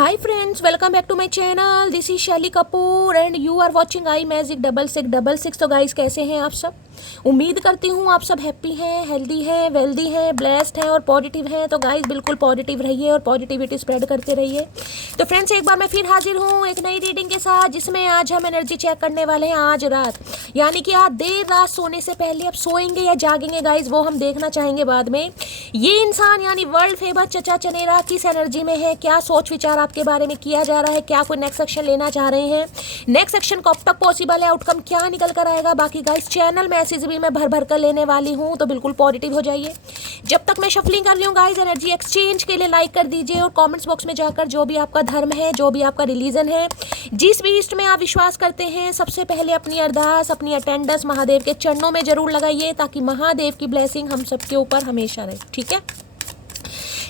Hi friends, welcome back to my channel. This is Shaily Kapoor and you are watching I magic 6666। तो guys कैसे हैं आप सब? उम्मीद करती हूँ आप सब हैप्पी हैं, हेल्दी हैं, वेल्दी हैं, ब्लेस्ड हैं और पॉजिटिव हैं। तो गाइस बिल्कुल पॉजिटिव रहिए और पॉजिटिविटी स्प्रेड करते रहिए। तो फ्रेंड्स एक बार मैं फिर हाजिर हूँ एक नई रीडिंग के साथ, जिसमें आज हम एनर्जी चेक करने वाले हैं आज रात, यानी कि आज देर रात सोने से पहले आप सोएंगे या जागेंगे गाइस, वो हम देखना चाहेंगे बाद में। ये इंसान यानी वर्ल्ड फेमस चचा चनेरा किस एनर्जी में है, क्या सोच विचार आपके बारे में किया जा रहा है, क्या कोई नेक्स्ट एक्शन लेना चाह रहे हैं, नेक्स्ट एक्शन कब तक पॉसिबल है, आउटकम क्या निकल कर आएगा। बाकी गाइस चैनल मैसेज भी मैं भर भर कर लेने वाली हूँ, तो बिल्कुल पॉजिटिव हो जाइए। जब तक मैं शफलिंग कर रही हूँ गाइस, एनर्जी एक्सचेंज के लिए लाइक कर दीजिए और कमेंट्स बॉक्स में जाकर जो भी आपका धर्म है, जो भी आपका रिलीजन है, जिस भी इष्ट में आप विश्वास करते हैं, सबसे पहले अपनी अरदास, अपनी अटेंडेंस महादेव के चरणों में जरूर लगाइए, ताकि महादेव की ब्लेसिंग हम सबके ऊपर हमेशा रहे। ठीक है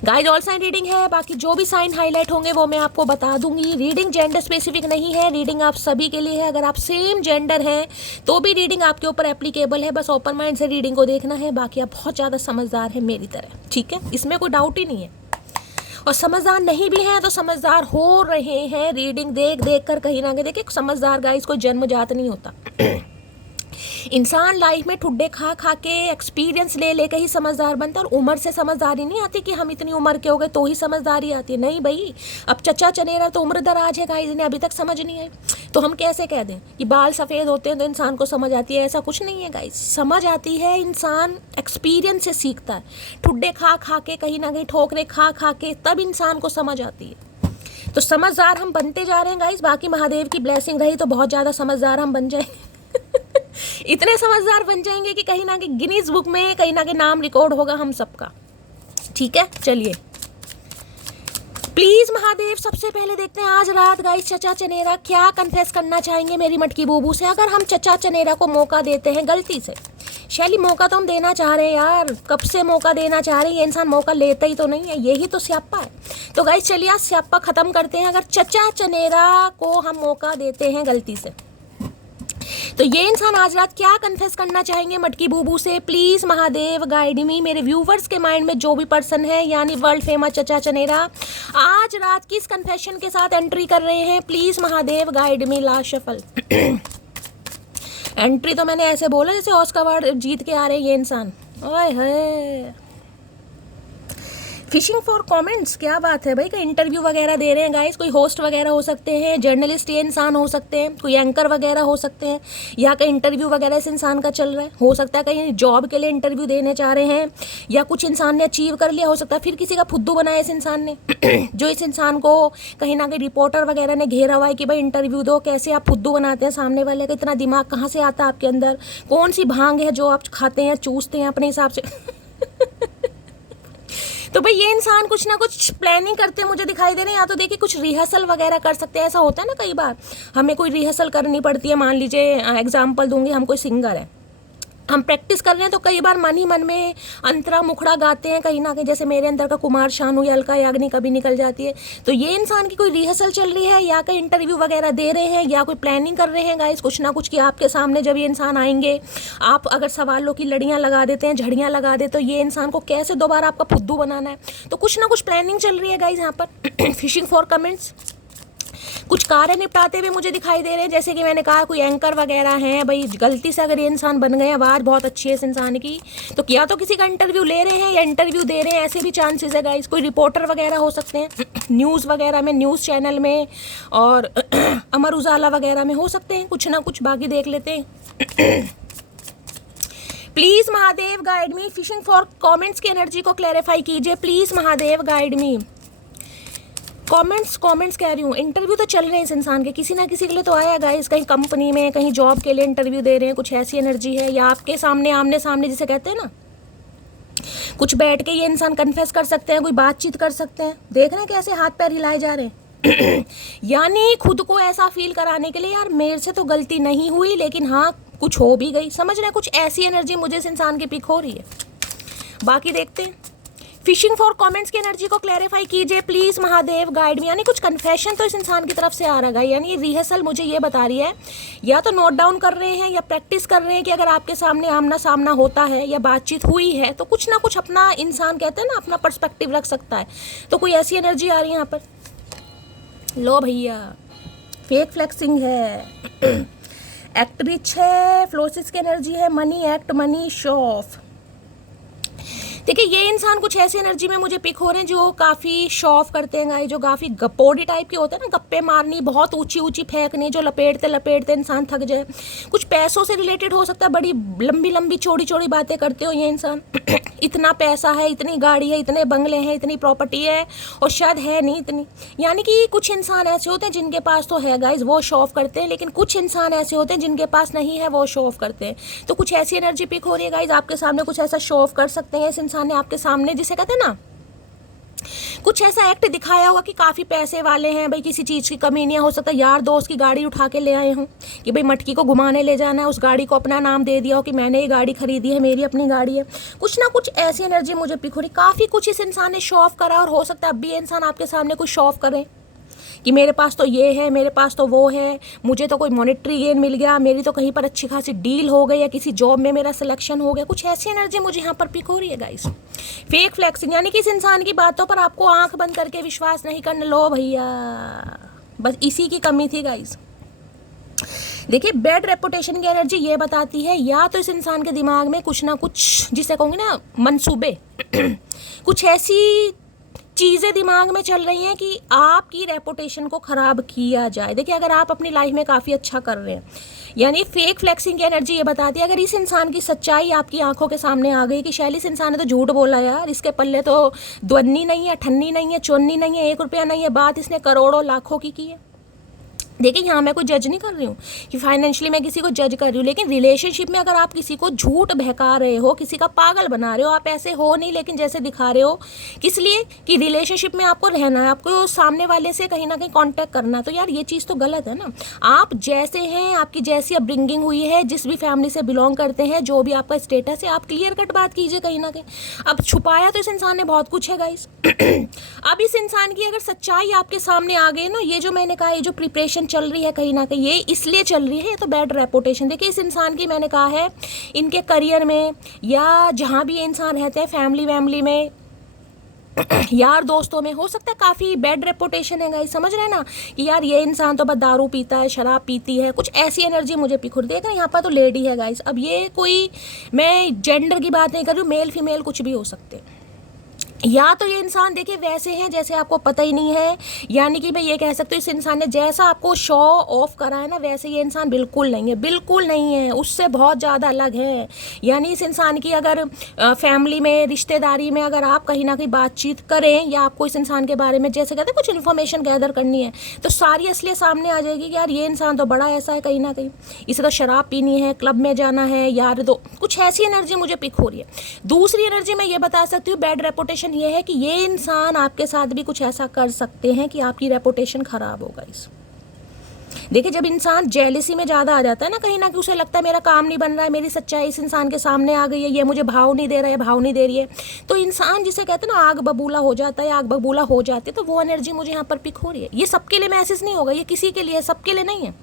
गाइस, ऑल साइन रीडिंग है, बाकी जो भी साइन हाईलाइट होंगे वो मैं आपको बता दूंगी। रीडिंग जेंडर स्पेसिफिक नहीं है, रीडिंग आप सभी के लिए है। अगर आप सेम जेंडर हैं तो भी रीडिंग आपके ऊपर एप्लीकेबल है, बस ओपन माइंड से रीडिंग को देखना है। बाकी आप बहुत ज़्यादा समझदार हैं मेरी तरह, ठीक है, इसमें कोई डाउट ही नहीं है। और समझदार नहीं भी हैं तो समझदार हो रहे हैं, रीडिंग देख देख कर कहीं ना कहीं। देखिए समझदार गाइस कोई जन्मजात नहीं होता इंसान लाइफ में ठुड्डे खा खा के एक्सपीरियंस ले लेकर ही समझदार बनता है। और उम्र से समझदारी नहीं आती कि हम इतनी उम्र के हो गए तो ही समझदारी आती है, नहीं भाई। अब चचा चनेरा तो उम्र दराज है गाइस, इन्हें अभी तक समझ नहीं आई, तो हम कैसे कह दें कि बाल सफ़ेद होते हैं तो इंसान को समझ आती है? ऐसा कुछ नहीं है गाइस, समझ आती है, इंसान एक्सपीरियंस से सीखता है। ठुड्डे खा खा के, कहीं ना कहीं ठोकरे खा खा के, तब इंसान को समझ आती है। तो समझदार हम बनते जा रहे हैं गाइस। बाकी महादेव की ब्लेसिंग रही तो बहुत ज़्यादा समझदार हम बन जाएंगे इतने समझदार बन जाएंगे कि कहीं ना कहीं गिनीज बुक में कहीं ना कहीं नाम रिकॉर्ड होगा हम सबका। ठीक है, चलिए प्लीज महादेव सबसे पहले देखते हैं आज रात गाइस चचा चनेरा क्या कन्फेस करना चाहेंगे मेरी मटकी बूबू से। अगर हम चचा चनेरा को मौका देते हैं गलती से, शैली मौका तो हम देना चाह रहे हैं यार, कब से मौका देना चाह रहे हैं, ये इंसान मौका लेता ही तो नहीं है, यही तो स्यापा है। तो गाइस चलिए आज स्यापा खत्म करते हैं। अगर चचा चनेरा को हम मौका देते हैं गलती से, तो ये इंसान आज रात क्या कन्फेस करना चाहेंगे मटकी बूबू से। प्लीज महादेव गाइड मी। मेरे व्यूवर्स के माइंड में जो भी पर्सन है यानी वर्ल्ड फेमस चचा चनेरा आज रात किस कन्फेशन के साथ एंट्री कर रहे हैं, please Mahadev guide me. Last shuffle entry तो मैंने ऐसे बोला जैसे ऑस्कर अवार्ड जीत के आ रहे हैं ये इंसान। ओए है फिशिंग फॉर कमेंट्स, क्या बात है भाई। कोई इंटरव्यू वगैरह दे रहे हैं गाइस, कोई होस्ट वगैरह हो सकते हैं, जर्नलिस्ट ये इंसान हो सकते हैं, कोई एंकर वगैरह हो सकते हैं, या कहीं इंटरव्यू वगैरह इस इंसान का चल रहा है, हो सकता है कहीं जॉब के लिए इंटरव्यू देने चाह रहे हैं, या कुछ इंसान ने अचीव कर लिया, हो सकता है फिर किसी का फुद्दू बनाया इस इंसान ने जो इस इंसान को कहीं ना कहीं रिपोर्टर वगैरह ने घेरा हुआ है कि भाई इंटरव्यू दो, कैसे आप फुद्दू बनाते हैं सामने वाले का, इतना दिमाग कहाँ से आता है आपके अंदर, कौन सी भांग है जो आप खाते हैं चूसते हैं अपने हिसाब से तो भाई ये इंसान कुछ ना कुछ प्लानिंग करते हैं मुझे दिखाई दे रहे हैं। या तो देखिए कुछ रिहर्सल वगैरह कर सकते हैं, ऐसा होता है ना कई बार हमें कोई रिहर्सल करनी पड़ती है। मान लीजिए एग्जांपल दूंगी, हम कोई सिंगर है, हम प्रैक्टिस कर रहे हैं तो कई बार मन ही मन में अंतरा मुखड़ा गाते हैं कहीं ना कहीं, जैसे मेरे अंदर का कुमार शानू या अलका याग्निक कभी निकल जाती है। तो ये इंसान की कोई रिहर्सल चल रही है, या कहीं इंटरव्यू वगैरह दे रहे हैं, या कोई प्लानिंग कर रहे हैं गाइस कुछ ना कुछ कि आपके सामने जब ये इंसान आएंगे, आप अगर सवालों की लड़ियाँ लगा देते हैं, झड़ियाँ लगा दे, तो ये इंसान को कैसे दोबारा आपका फुद्दू बनाना है। तो कुछ ना कुछ प्लानिंग चल रही है गाइस यहाँ पर फिशिंग फॉर कमेंट्स। कुछ कार्य निपटाते हुए मुझे दिखाई दे रहे हैं, जैसे कि मैंने कहा कोई एंकर वगैरह हैं भाई। गलती से अगर ये इंसान बन गए, आवाज़ बहुत अच्छी है इस इंसान की, तो या तो किसी का इंटरव्यू ले रहे हैं या इंटरव्यू दे रहे हैं, ऐसे भी चांसेस है गाइस। कोई रिपोर्टर वगैरह हो सकते हैं न्यूज़ वगैरह में, न्यूज़ चैनल में, और अमर उजाला वगैरह में हो सकते हैं कुछ ना कुछ। बाकी देख लेते हैं please Mahadev guide me. Fishing for comments की एनर्जी को क्लैरिफाई कीजिए please Mahadev guide me. Comments कह रही हूँ, इंटरव्यू तो चल रहे हैं इस इंसान के, किसी ना किसी के लिए तो आया गाइस, कहीं कंपनी में, कहीं जॉब के लिए इंटरव्यू दे रहे हैं, कुछ ऐसी एनर्जी है। या आपके सामने आमने सामने जिसे कहते हैं ना, कुछ बैठ के ये इंसान कन्फेस कर सकते हैं, कोई बातचीत कर सकते हैं। देख रहे हैं कैसे हाथ पैर हिलाए जा रहे हैं यानी खुद को ऐसा फील कराने के लिए यार मेरे से तो गलती नहीं हुई, लेकिन हाँ कुछ हो भी गई, समझ रहे हैं, कुछ ऐसी एनर्जी मुझे इस इंसान की पिक हो रही है। बाकी देखते हैं फिशिंग फॉर कमेंट्स की एनर्जी को क्लैरिफाई कीजिए प्लीज महादेव गाइड मी। यानी कुछ कन्फेशन तो इस इंसान की तरफ से आ रहा है, यानी ये रिहर्सल मुझे ये बता रही है, या तो नोट डाउन कर रहे हैं या प्रैक्टिस कर रहे हैं कि अगर आपके सामने आमना सामना होता है या बातचीत हुई है तो कुछ ना कुछ अपना इंसान कहते हैं ना अपना पर्सपेक्टिव रख सकता है। तो कोई ऐसी एनर्जी आ रही है यहाँ पर। लो भैया, फेक फ्लेक्सिंग है, एक्ट रिच है, फ्लोसिस की एनर्जी है, money act, money show off. देखिए ये इंसान कुछ ऐसी एनर्जी में मुझे पिक हो रहे हैं जो काफ़ी शो ऑफ करते हैं गाइस, जो काफ़ी गपोड़ी टाइप के होते हैं ना, गप्पे मारनी, बहुत ऊंची ऊंची फेंकनी, जो लपेटते लपेटते इंसान थक जाए। कुछ पैसों से रिलेटेड हो सकता है, बड़ी लंबी लंबी चौड़ी चौड़ी बातें करते हो ये इंसान। इतना पैसा है, इतनी गाड़ी है, इतने बंगले हैं, इतनी प्रॉपर्टी है, और शायद है नहीं इतनी। यानी कि कुछ इंसान ऐसे होते हैं जिनके पास तो है गाइस, वो शो ऑफ करते हैं, लेकिन कुछ इंसान ऐसे होते हैं जिनके पास नहीं है, वो शो ऑफ करते हैं। तो कुछ ऐसी एनर्जी पिक हो रही है गाइस, आपके सामने कुछ ऐसा शो ऑफ कर सकते हैं इस इंसान ने आपके सामने, जिसे कहते हैं ना, कुछ ऐसा एक्ट दिखाया होगा कि काफ़ी पैसे वाले हैं भाई, किसी चीज़ की कमी नहीं है। हो सकता है यार दोस्त की गाड़ी उठा के ले आए हों कि भाई मटकी को घुमाने ले जाना है, उस गाड़ी को अपना नाम दे दिया हो कि मैंने ये गाड़ी खरीदी है, मेरी अपनी गाड़ी है। कुछ ना कुछ ऐसी एनर्जी मुझे पिक हो रही, काफ़ी कुछ इस इंसान ने शो ऑफ करा, और हो सकता है अब भी ये इंसान आपके सामने कुछ शो ऑफ करे कि मेरे पास तो ये है, मेरे पास तो वो है, मुझे तो कोई मॉनेटरी गेन मिल गया, मेरी तो कहीं पर अच्छी खासी डील हो गई, या किसी जॉब में मेरा सिलेक्शन हो गया। कुछ ऐसी एनर्जी मुझे यहाँ पर पिक हो रही है गाइस, फेक फ्लेक्सिंग, यानी कि इस इंसान की बातों पर आपको आंख बंद करके विश्वास नहीं करना। लो भैया, बस इसी की कमी थी गाइस। देखिए बैड रेपुटेशन की एनर्जी ये बताती है, या तो इस इंसान के दिमाग में कुछ ना कुछ, जिसे कहूँगी ना, मंसूबे कुछ ऐसी चीज़ें दिमाग में चल रही हैं कि आपकी रेपुटेशन को ख़राब किया जाए। देखिए अगर आप अपनी लाइफ में काफ़ी अच्छा कर रहे हैं, यानी फेक फ्लेक्सिंग की एनर्जी ये बताती है, अगर इस इंसान की सच्चाई आपकी आंखों के सामने आ गई कि शैली इस इंसान ने तो झूठ बोला यार, इसके पल्ले तो द्वन्नी नहीं है, ठन्नी नहीं है, चोन्नी नहीं है, 1 रुपया नहीं है, बात इसने करोड़ों लाखों की है। देखिए यहाँ मैं कोई जज नहीं कर रही हूँ कि फाइनेंशियली मैं किसी को जज कर रही हूँ, लेकिन रिलेशनशिप में अगर आप किसी को झूठ बहका रहे हो, किसी का पागल बना रहे हो, आप ऐसे हो नहीं लेकिन जैसे दिखा रहे हो, किस लिए कि रिलेशनशिप में आपको रहना है, आपको सामने वाले से कहीं ना कहीं कांटेक्ट करना है, तो यार ये चीज़ तो गलत है ना। आप जैसे हैं, आपकी जैसी अपब्रिंगिंग हुई है, जिस भी फैमिली से बिलोंग करते हैं, जो भी आपका स्टेटस है, आप क्लियर कट बात कीजिए कहीं ना कहीं। अब छुपाया तो इस इंसान ने बहुत कुछ है गाइस। अब इस इंसान की अगर सच्चाई आपके सामने आ गई ना, ये जो मैंने कहा, ये जो प्रिपरेशन चल रही है कहीं ना कहीं, ये इसलिए चल रही है, ये तो बैड रेपुटेशन। देखिए इस इंसान की, मैंने कहा है, इनके करियर में या जहाँ भी ये इंसान रहते हैं, फैमिली वैमिली में, यार दोस्तों में, हो सकता है काफ़ी बैड रेपुटेशन है गाइस। समझ रहे हैं ना कि यार ये इंसान तो बस दारू पीता है, शराब पीती है, कुछ ऐसी एनर्जी मुझे पिखुर देगा। यहाँ पर तो लेडी है गाइस। अब ये कोई, मैं जेंडर की बात नहीं कर रही हूँ, मेल फीमेल कुछ भी हो सकते हैं। या तो ये इंसान देखिए वैसे हैं जैसे आपको पता ही नहीं है, यानी कि मैं ये कह सकती हूँ इस इंसान ने जैसा आपको शो ऑफ करा है ना, वैसे ये इंसान बिल्कुल नहीं है, बिल्कुल नहीं है, उससे बहुत ज़्यादा अलग है। यानी इस इंसान की अगर फैमिली में, रिश्तेदारी में अगर आप कहीं ना कहीं बातचीत करें, या आपको इस इंसान के बारे में जैसे कहते हैं कुछ इन्फॉर्मेशन गैदर करनी है, तो सारी असलियत सामने आ जाएगी कि यार ये इंसान तो बड़ा ऐसा है, कहीं ना कहीं इसे तो शराब पीनी है, क्लब में जाना है, यार तो कुछ ऐसी एनर्जी मुझे पिक हो रही है। दूसरी एनर्जी मैं ये बता सकती हूँ, बैड रेपुटेशन ये है कि ये इंसान आपके साथ भी कुछ ऐसा कर सकते हैं कि आपकी रेपुटेशन खराब होगा। इस देखिए जब इंसान जेलिसी में ज़्यादा आ जाता है ना, कहीं ना कहीं उसे लगता है मेरा काम नहीं बन रहा है, मेरी सच्चाई इस इंसान के सामने आ गई है, ये मुझे भाव नहीं दे रहा है, भाव नहीं दे रही है, तो इंसान जिसे कहते हैं ना आग बबूला हो जाता है, आग बबूला हो जाती है। तो वो एनर्जी मुझे यहाँ पर पिक हो रही है। ये सबके लिए मैसेज नहीं होगा, ये किसी के लिए, सबके लिए नहीं है।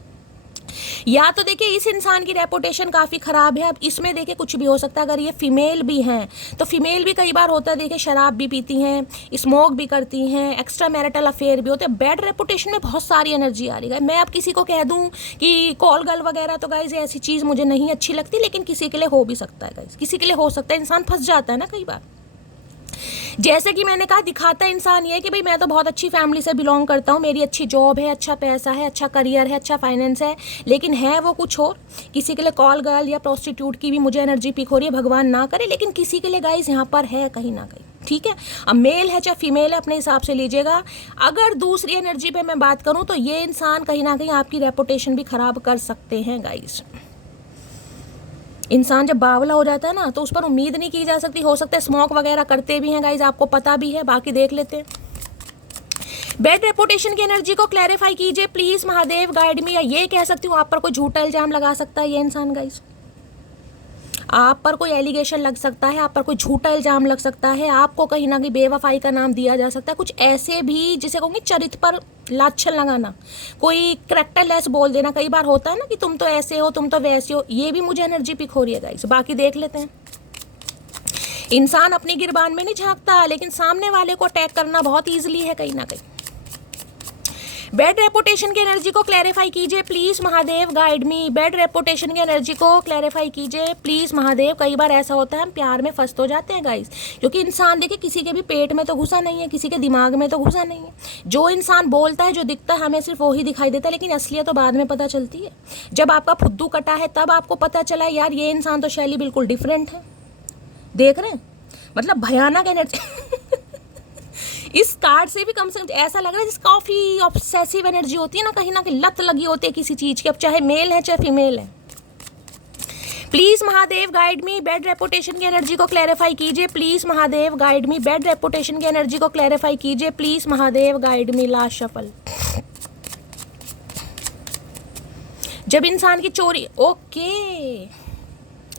या तो देखिए इस इंसान की रेपुटेशन काफ़ी ख़राब है। अब इसमें देखिए कुछ भी हो सकता है। अगर ये फीमेल भी हैं तो फीमेल भी कई बार होता है, देखिए शराब भी पीती हैं, स्मोक भी करती हैं, एक्स्ट्रा मैरिटल अफेयर भी होते हैं। बैड रेपुटेशन में बहुत सारी एनर्जी आ रही है। मैं अब किसी को कह दूं कि कॉल गर्ल वगैरह, तो गाइज ऐसी चीज़ मुझे नहीं अच्छी लगती, लेकिन किसी के लिए हो भी सकता है गाइज, किसी के लिए हो सकता है। इंसान फंस जाता है ना कई बार। जैसे कि मैंने कहा, दिखाता है इंसान ये कि भाई मैं तो बहुत अच्छी फैमिली से बिलोंग करता हूँ, मेरी अच्छी जॉब है, अच्छा पैसा है, अच्छा करियर है, अच्छा फाइनेंस है, लेकिन है वो कुछ और। किसी के लिए कॉल गर्ल या प्रोस्टिट्यूट की भी मुझे एनर्जी पिक हो रही है, भगवान ना करे, लेकिन किसी के लिए गाइस यहाँ पर है कहीं ना कहीं। ठीक है, अब मेल है चाहे फीमेल है, अपने हिसाब से लीजिएगा। अगर दूसरी एनर्जी पे मैं बात करूँ तो ये इंसान कहीं ना कहीं आपकी रेपुटेशन भी खराब कर सकते हैं गाइस। इंसान जब बावला हो जाता है ना, तो उस पर उम्मीद नहीं की जा सकती। हो सकता है स्मोक वगैरह करते भी हैं गाइज, आपको पता भी है, बाकी देख लेते हैं। बैड रेपुटेशन की एनर्जी को क्लैरिफाई कीजिए प्लीज, महादेव गाइड मी। या ये कह सकती हूँ आप पर कोई झूठा इल्जाम लगा सकता है ये इंसान गाइज, आप पर कोई एलिगेशन लग सकता है, आप पर कोई झूठा इल्जाम लग सकता है, आपको कहीं ना कहीं बेवफाई का नाम दिया जा सकता है। कुछ ऐसे भी जिसे कहूँगी चरित्र पर लाछन लगाना, कोई करेक्टर लेस बोल देना, कई बार होता है ना कि तुम तो ऐसे हो, तुम तो वैसे हो। ये भी मुझे एनर्जी पिक हो रही है गाइस। बाकी देख लेते हैं। इंसान अपनी गिरबान में नहीं झांकता, लेकिन सामने वाले को अटैक करना बहुत ईजिली है कहीं ना कहीं। बैड रेपुटेशन की एनर्जी को क्लैरिफाई कीजिए please Mahadev, guide me. Bad reputation की एनर्जी को क्लैरिफाई कीजिए प्लीज महादेव। कई बार ऐसा होता है हम प्यार में फंस तो जाते हैं गाइस, क्योंकि इंसान देखिए किसी के भी पेट में तो घुसा नहीं है, किसी के दिमाग में तो घुसा नहीं है। जो इंसान बोलता है, जो दिखता है, हमें सिर्फ वही दिखाई देता है, लेकिन असलियत तो बाद में पता चलती है। जब आपका फुद्दू कटा है तब आपको पता चला यार ये इंसान तो शैली बिल्कुल डिफरेंट है। देख रहे हैं, मतलब भयानक एनर्जी इस कार्ड से भी कम से कम ऐसा लग रहा है जिस काफी ऑब्सेसिव एनर्जी होती है ना कहीं लत लगी होती है किसी चीज की, अब चाहे मेल है चाहे फीमेल है। Please Mahadev guide me. Bad reputation की एनर्जी को क्लैरिफाई कीजिए please Mahadev, guide me. Bad reputation की एनर्जी को क्लैरिफाई कीजिए please Mahadev, guide me. Last shuffle. जब इंसान की चोरी, ओके,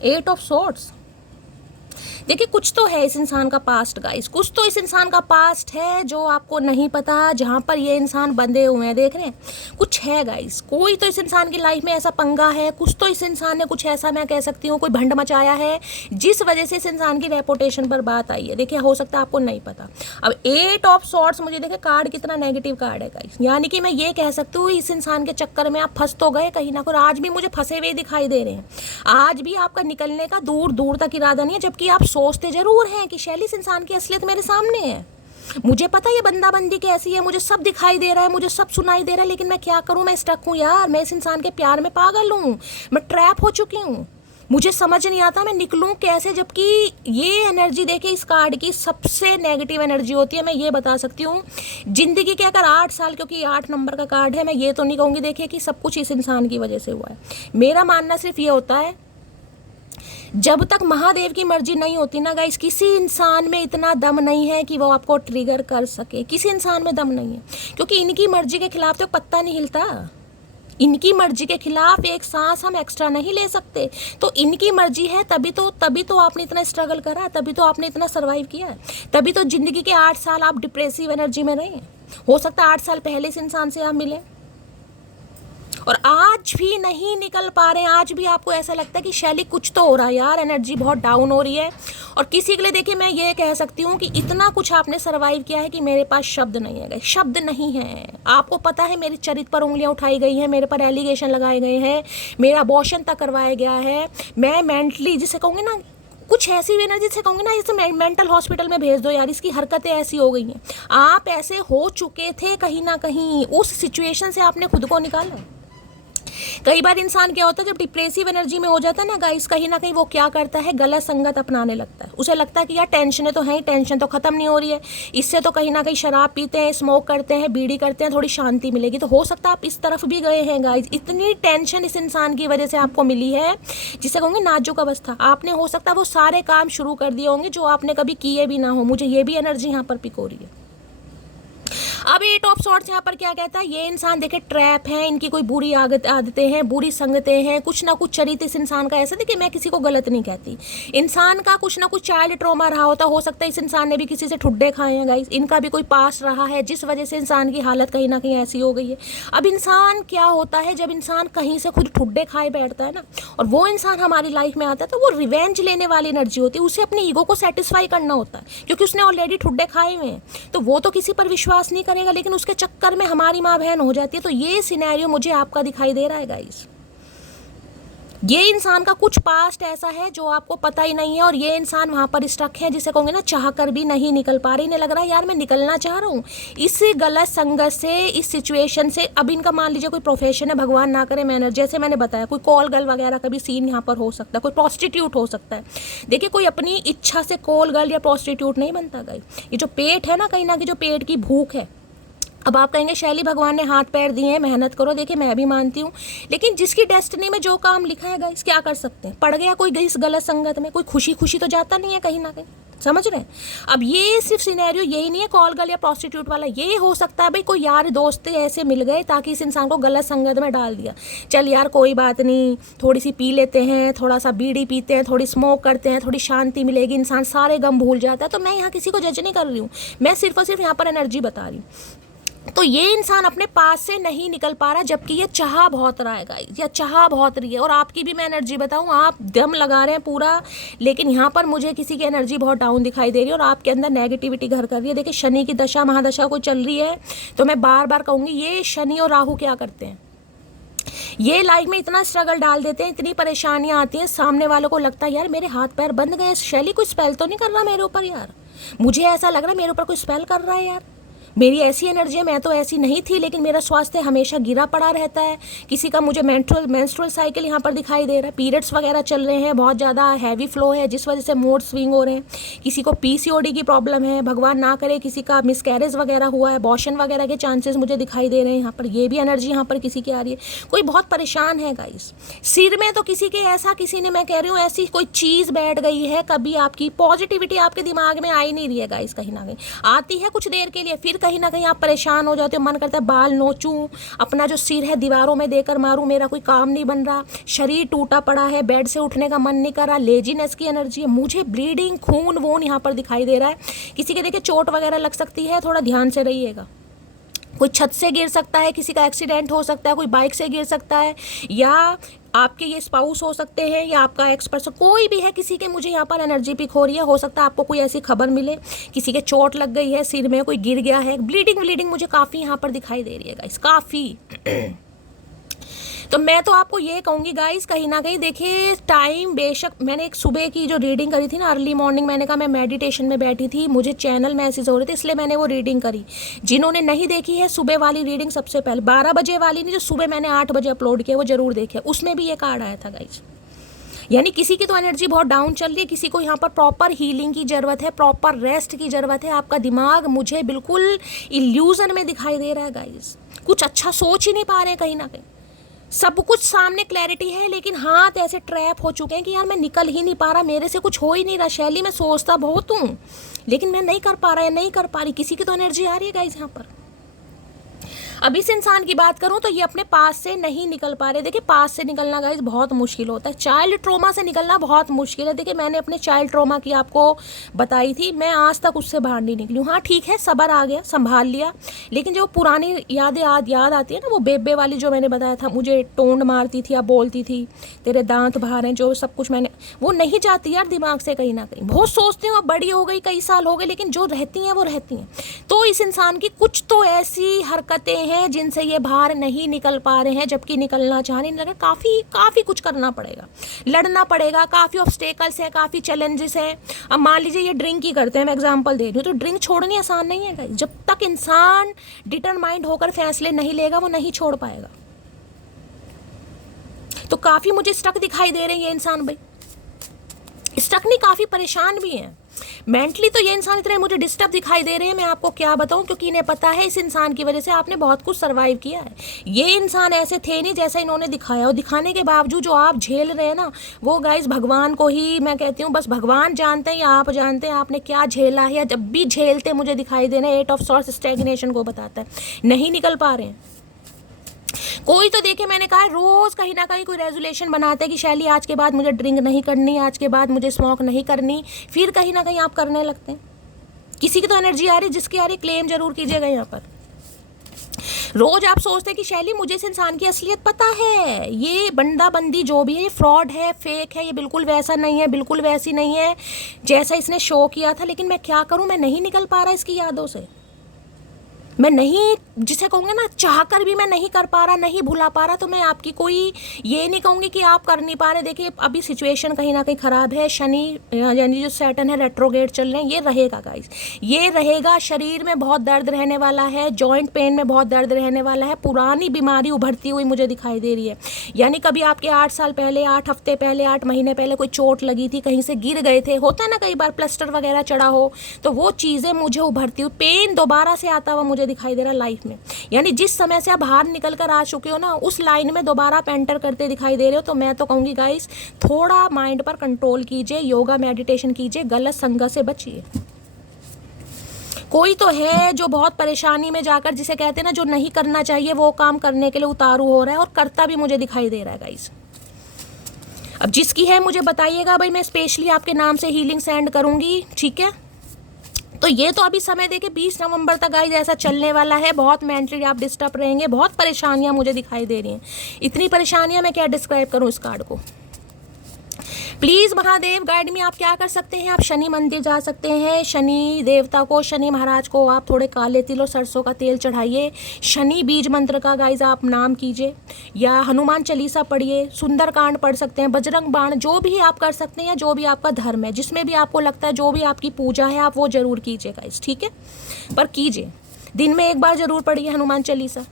8 ऑफ सॉर्ड्स। देखिए कुछ तो है इस इंसान का पास्ट गाइस, कुछ तो इस इंसान का पास्ट है जो आपको नहीं पता, जहाँ पर ये इंसान बंधे हुए हैं। देख रहे हैं, कुछ है गाइस, कोई तो इस इंसान की लाइफ में ऐसा पंगा है, कुछ तो इस इंसान ने कुछ ऐसा, मैं कह सकती हूँ, कोई भंड मचाया है जिस वजह से इस इंसान की रेपुटेशन पर बात आई है। देखिए हो सकता है आपको नहीं पता। अब 8 ऑफ सॉर्ड्स, मुझे देखिए कार्ड कितना नेगेटिव कार्ड है गाइस, यानी कि मैं ये कह सकती हूँ इस इंसान के चक्कर में आप फंस तो गए कहीं ना कहीं, आज भी मुझे फंसे हुए दिखाई दे रहे हैं। आज भी आपका निकलने का दूर दूर तक इरादा नहीं है, जबकि आप सोचते जरूर हैं कि शैली इस इंसान की असलियत मेरे सामने है, मुझे पता है ये बंदाबंदी कैसी है, मुझे सब दिखाई दे रहा है, मुझे सब सुनाई दे रहा है, लेकिन मैं क्या करूं, मैं स्टक हूं यार, मैं इस इंसान के प्यार में पागल हूं, मैं ट्रैप हो चुकी हूं, मुझे समझ नहीं आता मैं निकलूं कैसे। जबकि ये एनर्जी देखिए इस कार्ड की सबसे नेगेटिव एनर्जी होती है। मैं ये बता सकती हूँ जिंदगी के अगर 8 साल, क्योंकि 8 नंबर का कार्ड है, मैं ये तो नहीं कहूँगी देखिए कि सब कुछ इस इंसान की वजह से हुआ है। मेरा मानना सिर्फ ये होता है, जब तक महादेव की मर्जी नहीं होती ना गाइस, किसी इंसान में इतना दम नहीं है कि वो आपको ट्रिगर कर सके, किसी इंसान में दम नहीं है, क्योंकि इनकी मर्जी के खिलाफ तो पत्ता नहीं हिलता। इनकी मर्जी के खिलाफ एक सांस हम एक्स्ट्रा नहीं ले सकते। तो इनकी मर्जी है, तभी तो आपने इतना स्ट्रगल करा, तभी तो आपने इतना सर्वाइव किया, तभी तो जिंदगी के 8 साल आप डिप्रेसिव एनर्जी में रहे। हो सकता है 8 साल पहले इस इंसान से आप मिले और आज भी नहीं निकल पा रहे हैं, आज भी आपको ऐसा लगता है कि शैली कुछ तो हो रहा है यार, एनर्जी बहुत डाउन हो रही है। और किसी के लिए देखिए मैं ये कह सकती हूँ कि इतना कुछ आपने सर्वाइव किया है कि मेरे पास शब्द नहीं है, शब्द नहीं है। आपको पता है मेरे चरित्र पर उंगलियां उठाई गई हैं, मेरे पर एलिगेशन लगाए गए हैं, मेरा अबॉर्शन तक करवाया गया है, मैं मेंटली, जिसे कहूँगी ना, कुछ ऐसी भी एनर्जी से कहूँगी ना, इसे मेंटल हॉस्पिटल में भेज दो यार, इसकी हरकतें ऐसी हो गई हैं। आप ऐसे हो चुके थे कहीं ना कहीं, उस सिचुएशन से आपने खुद को निकाला। कई बार इंसान क्या होता है जब डिप्रेसिव एनर्जी में हो जाता है ना गाइस, कहीं ना कहीं वो क्या करता है, गलत संगत अपनाने लगता है। उसे लगता है कि यार टेंशन तो है ही, टेंशन तो खत्म नहीं हो रही है, इससे तो कहीं ना कहीं शराब पीते हैं, स्मोक करते हैं, बीड़ी करते हैं, थोड़ी शांति मिलेगी। तो हो सकता है आप इस तरफ भी गए हैं गाइस। इतनी टेंशन इस इंसान की वजह से आपको मिली है, जिसे कहूँगी नाजुक अवस्था। आपने हो सकता है वो सारे काम शुरू कर दिए होंगे जो आपने कभी किए भी ना हो। मुझे ये भी एनर्जी यहाँ पर पिक हो रही है। अब 8 ऑफ सॉर्ड्स यहाँ पर क्या कहता है, ये इंसान देखे ट्रैप है, इनकी कोई बुरी आदतें हैं, बुरी संगतें हैं, कुछ ना कुछ चरित्र इस इंसान का ऐसा। देखिए मैं किसी को गलत नहीं कहती, इंसान का कुछ ना कुछ चाइल्ड ट्रॉमा रहा होता, हो सकता है इस इंसान ने भी किसी से ठुड्डे खाए हैं गाइस, इनका भी कोई पास रहा है जिस वजह से इंसान की हालत कहीं ना कहीं ऐसी हो गई है। अब इंसान क्या होता है, जब इंसान कहीं से खुद ठुड्डे खाए बैठता है ना, और वो इंसान हमारी लाइफ में आता है, तो वो रिवेंज लेने वाली एनर्जी होती है। उसे अपने ईगो को सेटिस्फाई करना होता है, क्योंकि उसने ऑलरेडी ठुड्डे खाए हुए हैं, तो वो तो किसी पर विश्वास नहीं करेगा, लेकिन उसके चक्कर में हमारी माँ बहन हो जाती है। तो ये सिनेरियो मुझे आपका दिखाई दे रहा है गाइस। ये इंसान का कुछ पास्ट ऐसा है जो आपको पता ही नहीं है, और ये इंसान वहां पर स्टक है, जिसे कहूंगे ना चाह कर भी नहीं निकल पा रही। इन्हें लग रहा है यार मैं निकलना चाह रहा हूँ इस गलत संगत से, इस सिचुएशन से। अब इनका मान लीजिए कोई प्रोफेशन है, भगवान ना करे, मैंने जैसे मैंने बताया कोई कॉल गर्ल वगैरह का भी सीन यहाँ पर हो सकता है, कोई प्रोस्टिट्यूट हो सकता है। देखिए कोई अपनी इच्छा से कॉल गर्ल या प्रोस्टिट्यूट नहीं बनता गई। ये जो पेट है ना, कहीं ना कहीं जो पेट की भूख है। अब आप कहेंगे शैली भगवान ने हाथ पैर दिए हैं, मेहनत करो। देखिए मैं भी मानती हूँ, लेकिन जिसकी डेस्टिनी में जो काम लिखा है गाइस, क्या कर सकते हैं। पड़ गया कोई इस गलत संगत में, कोई खुशी खुशी तो जाता नहीं है कहीं ना कहीं, समझ रहे हैं। अब ये सिर्फ सिनेरियो यही नहीं है कॉल गर्ल या प्रोस्टिट्यूट वाला, ये हो सकता है भाई कोई यार दोस्त ऐसे मिल गए ताकि इस इंसान को गलत संगत में डाल दिया। चल यार कोई बात नहीं, थोड़ी सी पी लेते हैं, थोड़ा सा बीड़ी पीते हैं, थोड़ी स्मोक करते हैं, थोड़ी शांति मिलेगी, इंसान सारे गम भूल जाता है। तो मैं यहाँ किसी को जज नहीं कर रही हूँ, मैं सिर्फ और सिर्फ यहाँ पर एनर्जी बता रही हूँ। तो ये इंसान अपने पास से नहीं निकल पा रहा, जबकि ये चाह बहुत रहा है गाइस, या चाह बहुत रही है। और आपकी भी मैं एनर्जी बताऊं, आप दम लगा रहे हैं पूरा, लेकिन यहाँ पर मुझे किसी की एनर्जी बहुत डाउन दिखाई दे रही है और आपके अंदर नेगेटिविटी घर कर रही है। देखिए शनि की दशा महादशा को चल रही है, तो मैं बार बार कहूँगी ये शनि और राहु क्या करते हैं, ये लाइफ में इतना स्ट्रगल डाल देते हैं, इतनी परेशानियां आती हैं, सामने वालों को लगता है यार मेरे हाथ पैर बंद गए, शैली कोई स्पेल तो नहीं कर रहा मेरे ऊपर यार, मुझे ऐसा लग रहा है मेरे ऊपर कोई स्पेल कर रहा है यार, मेरी ऐसी एनर्जी है, मैं तो ऐसी नहीं थी, लेकिन मेरा स्वास्थ्य हमेशा गिरा पड़ा रहता है। किसी का मुझे मेंस्ट्रुअल साइकिल यहाँ पर दिखाई दे रहा है, पीरियड्स वगैरह चल रहे हैं, बहुत ज़्यादा हैवी फ्लो है जिस वजह से मूड स्विंग हो रहे हैं। किसी को पीसीओडी की प्रॉब्लम है, भगवान ना करे किसी का मिसकैरेज वगैरह हुआ है, अबॉर्शन वगैरह के चांसेस मुझे दिखाई दे रहे हैं यहाँ पर, ये भी एनर्जी यहाँ पर किसी की आ रही है। कोई बहुत परेशान है गाइस, सिर में तो किसी के ऐसा, किसी ने, मैं कह रही हूँ ऐसी कोई चीज़ बैठ गई है, कभी आपकी पॉजिटिविटी आपके दिमाग में आ ही नहीं रही है गाइस, कहीं ना कहीं आती है कुछ देर के लिए, फिर कहीं ना कहीं आप परेशान हो जाते हो, मन करता है बाल नोचूं, अपना जो सिर है दीवारों में देकर मारूं, मेरा कोई काम नहीं बन रहा, शरीर टूटा पड़ा है, बेड से उठने का मन नहीं कर रहा, लेजीनेस की एनर्जी है, मुझे ब्लीडिंग खून वून यहाँ पर दिखाई दे रहा है। किसी के देखिए चोट वगैरह लग सकती है, थोड़ा ध्यान से रहिएगा। कोई छत से गिर सकता है, किसी का एक्सीडेंट हो सकता है, कोई बाइक से गिर सकता है, या आपके ये स्पाउस हो सकते हैं, या आपका एक्स पर्सन, कोई भी है, किसी के मुझे यहाँ पर एनर्जी पिक हो रही है। हो सकता है आपको कोई ऐसी खबर मिले, किसी के चोट लग गई है, सिर में कोई गिर गया है, ब्लीडिंग मुझे काफ़ी यहाँ पर दिखाई दे रही है गाइस, काफ़ी। तो मैं तो आपको ये कहूँगी गाइस, कहीं ना कहीं देखिए टाइम, बेशक मैंने एक सुबह की जो रीडिंग करी थी ना, अर्ली मॉर्निंग, मैंने कहा मैं मेडिटेशन में बैठी थी, मुझे चैनल मैसेज हो रहे थे, इसलिए मैंने वो रीडिंग करी। जिन्होंने नहीं देखी है सुबह वाली रीडिंग, सबसे पहले 12 बजे वाली नहीं, जो सुबह मैंने 8 बजे अपलोड किया, वो जरूर देखे, उसमें भी ये कार्ड आया था गाइस। यानी किसी की तो एनर्जी बहुत डाउन चल रही है, किसी को यहाँ पर प्रॉपर हीलिंग की ज़रूरत है, प्रॉपर रेस्ट की ज़रूरत है। आपका दिमाग मुझे बिल्कुल इल्यूजन में दिखाई दे रहा है गाइस, कुछ अच्छा सोच ही नहीं पा रहे हैं, कहीं ना कहीं सब कुछ सामने क्लैरिटी है, लेकिन हाथ ऐसे ट्रैप हो चुके हैं कि यार मैं निकल ही नहीं पा रहा, मेरे से कुछ हो ही नहीं रहा। शैली मैं सोचता बहुत हूँ, लेकिन मैं नहीं कर पा रहा है, नहीं कर पा रही। किसी की तो एनर्जी आ रही है गाइस यहाँ पर। अब इस इंसान की बात करूं तो ये अपने पास से नहीं निकल पा रहे। देखिए पास से निकलना गाइस बहुत मुश्किल होता है, चाइल्ड ट्रॉमा से निकलना बहुत मुश्किल है। देखिए मैंने अपने चाइल्ड ट्रॉमा की आपको बताई थी, मैं आज तक उससे बाहर नहीं निकली हूँ। हाँ ठीक है, सब्र आ गया, संभाल लिया, लेकिन जो पुरानी यादें याद आती है ना, वो बेबे वाली जो मैंने बताया था, मुझे टोंड मारती थी या बोलती थी तेरे दांत बाहर हैं, जो सब कुछ मैंने, वो नहीं जाती यार दिमाग से कहीं ना कहीं। बहुत सोचती हूँ, अब बड़ी हो गई, कई साल हो गए, लेकिन जो रहती हैं वो रहती हैं। तो इस इंसान की कुछ तो ऐसी हरकतें हैं जिनसे ये बाहर नहीं निकल पा रहे हैं, जबकि निकलना चाह रहे हैं। काफ़ी कुछ करना पड़ेगा, लड़ना पड़ेगा, काफ़ी ऑब्स्टेकल्स हैं, काफ़ी चैलेंजेस हैं। अब मान लीजिए ये ड्रिंक ही करते हैं, मैं एग्जांपल दे रही हूँ, तो ड्रिंक छोड़नी आसान नहीं है गाइस। जब तक इंसान डिटरमाइंड होकर फैसले नहीं लेगा, वो नहीं छोड़ पाएगा। तो काफ़ी मुझे स्टक दिखाई दे रहे हैं ये इंसान, भाई स्टक नहीं, काफ़ी परेशान भी हैं मेंटली। तो ये इंसान इतने मुझे डिस्टर्ब दिखाई दे रहे हैं, मैं आपको क्या बताऊं, क्योंकि इन्हें पता है इस इंसान की वजह से आपने बहुत कुछ सर्वाइव किया है। ये इंसान ऐसे थे नहीं जैसा इन्होंने दिखाया, और दिखाने के बावजूद जो आप झेल रहे हैं ना, वो गाइस भगवान को ही मैं कहती हूँ, बस भगवान जानते हैं या आप जानते हैं आपने क्या झेला है, या जब भी झेलते मुझे दिखाई देना, 8 ऑफ सॉर्ड्स स्टैग्नेशन को बताता है, नहीं निकल पा रहे हैं। कोई तो देखे, मैंने कहा रोज कहीं ना कहीं कोई रेजोल्यूशन बनाते हैं कि शैली आज के बाद मुझे ड्रिंक नहीं करनी, आज के बाद मुझे स्मोक नहीं करनी, फिर कहीं ना कहीं आप करने लगते हैं। किसी की तो एनर्जी आ रही, जिसकी आ रही क्लेम जरूर कीजिएगा यहाँ पर। रोज आप सोचते हैं कि शैली मुझे इस इंसान की असलियत पता है, ये बंदा बंदी जो भी है ये फ्रॉड है, फेक है, ये बिल्कुल वैसा नहीं है, बिल्कुल वैसी नहीं है जैसा इसने शो किया था। लेकिन मैं क्या करूं, मैं नहीं निकल पा रहा इसकी यादों से, मैं नहीं, जिसे कहूँगे ना चाह कर भी मैं नहीं कर पा रहा, नहीं भुला पा रहा। तो मैं आपकी कोई ये नहीं कहूँगी कि आप कर नहीं पा रहे। देखिए अभी सिचुएशन कहीं ना कहीं ख़राब है, शनि यानी जो सैटर्न है रेट्रोगेट चल रहे हैं, ये रहेगा गाइस, ये रहेगा। शरीर में बहुत दर्द रहने वाला है, जॉइंट पेन में बहुत दर्द रहने वाला है, पुरानी बीमारी उभरती हुई मुझे दिखाई दे रही है। यानी कभी आपके 8 साल पहले, 8 हफ्ते पहले, 8 महीने पहले कोई चोट लगी थी, कहीं से गिर गए थे, होता है ना कई बार प्लास्टर वगैरह चढ़ा हो, तो वो चीज़ें मुझे उभरती हुई, पेन दोबारा से आता हुआ मुझे दिखाई दे रहा लाइफ में। यानी जिस समय से आप बाहर निकल कर आ चुके हो ना, उस लाइन में दोबारा आप एंटर करते दिखाई दे रहे हो। तो मैं तो कहूँगी गाइस, थोड़ा माइंड पर कंट्रोल कीजिए, योगा मेडिटेशन कीजिए, गलत संगत से बचिए। कोई तो है जो बहुत परेशानी में जाकर, जिसे कहते हैं ना जो नहीं करना चाहिए वो काम करने के लिए उतारू हो रहा है, और करता भी मुझे दिखाई दे रहा है गाइस। अब जिसकी है मुझे बताइएगा भाई, मैं स्पेशली आपके नाम से हीलिंग सेंड करूँगी, ठीक है। तो ये तो अभी समय देके 20 नवंबर तक गाइस ऐसा चलने वाला है। बहुत मेंटली आप डिस्टर्ब रहेंगे, बहुत परेशानियां मुझे दिखाई दे रही हैं। इतनी परेशानियां मैं क्या डिस्क्राइब करूं इस कार्ड को। प्लीज़ महादेव गाइड में आप क्या कर सकते हैं, आप शनि मंदिर जा सकते हैं। शनि देवता को, शनि महाराज को आप थोड़े काले तिल और सरसों का तेल चढ़ाइए। शनि बीज मंत्र का गाइज आप नाम कीजिए, या हनुमान चालीसा पढ़िए, सुंदरकांड पढ़ सकते हैं, बजरंग बाण, जो भी आप कर सकते हैं, जो भी आपका धर्म है, जिसमें भी आपको लगता है, जो भी आपकी पूजा है, आप वो जरूर कीजिए गाइज, ठीक है। पर कीजिए, दिन में एक बार जरूर पढ़िए हनुमान चालीसा।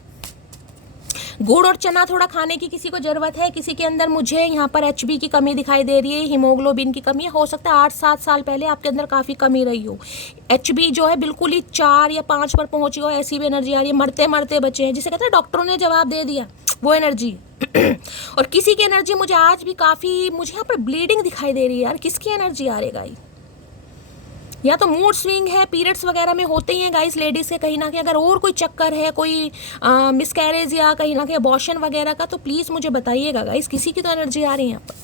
गुड़ और चना थोड़ा खाने की किसी को ज़रूरत है, किसी के अंदर मुझे यहाँ पर HB की कमी दिखाई दे रही है, हीमोग्लोबिन की कमी हो सकता है 8-7 साल पहले आपके अंदर काफ़ी कमी रही हो। HB जो है बिल्कुल ही 4 या 5 पर पहुँची हो, ऐसी भी एनर्जी आ रही है। मरते मरते बचे हैं, जिसे कहते हैं डॉक्टरों ने जवाब दे दिया, वो एनर्जी। और किसी की एनर्जी मुझे आज भी काफ़ी, मुझे यहाँ पर ब्लीडिंग दिखाई दे रही है यार, किसकी एनर्जी आ रहेगा ये? या तो मूड स्विंग है, पीरियड्स वगैरह में होते ही हैं गाइस लेडीज़ के कहीं ना कहीं। अगर और कोई चक्कर है, कोई मिसकैरेज या कहीं ना कहीं अबॉर्शन वगैरह का, तो प्लीज़ मुझे बताइएगा गाइस, किसी की तो एनर्जी आ रही है यहाँ पर।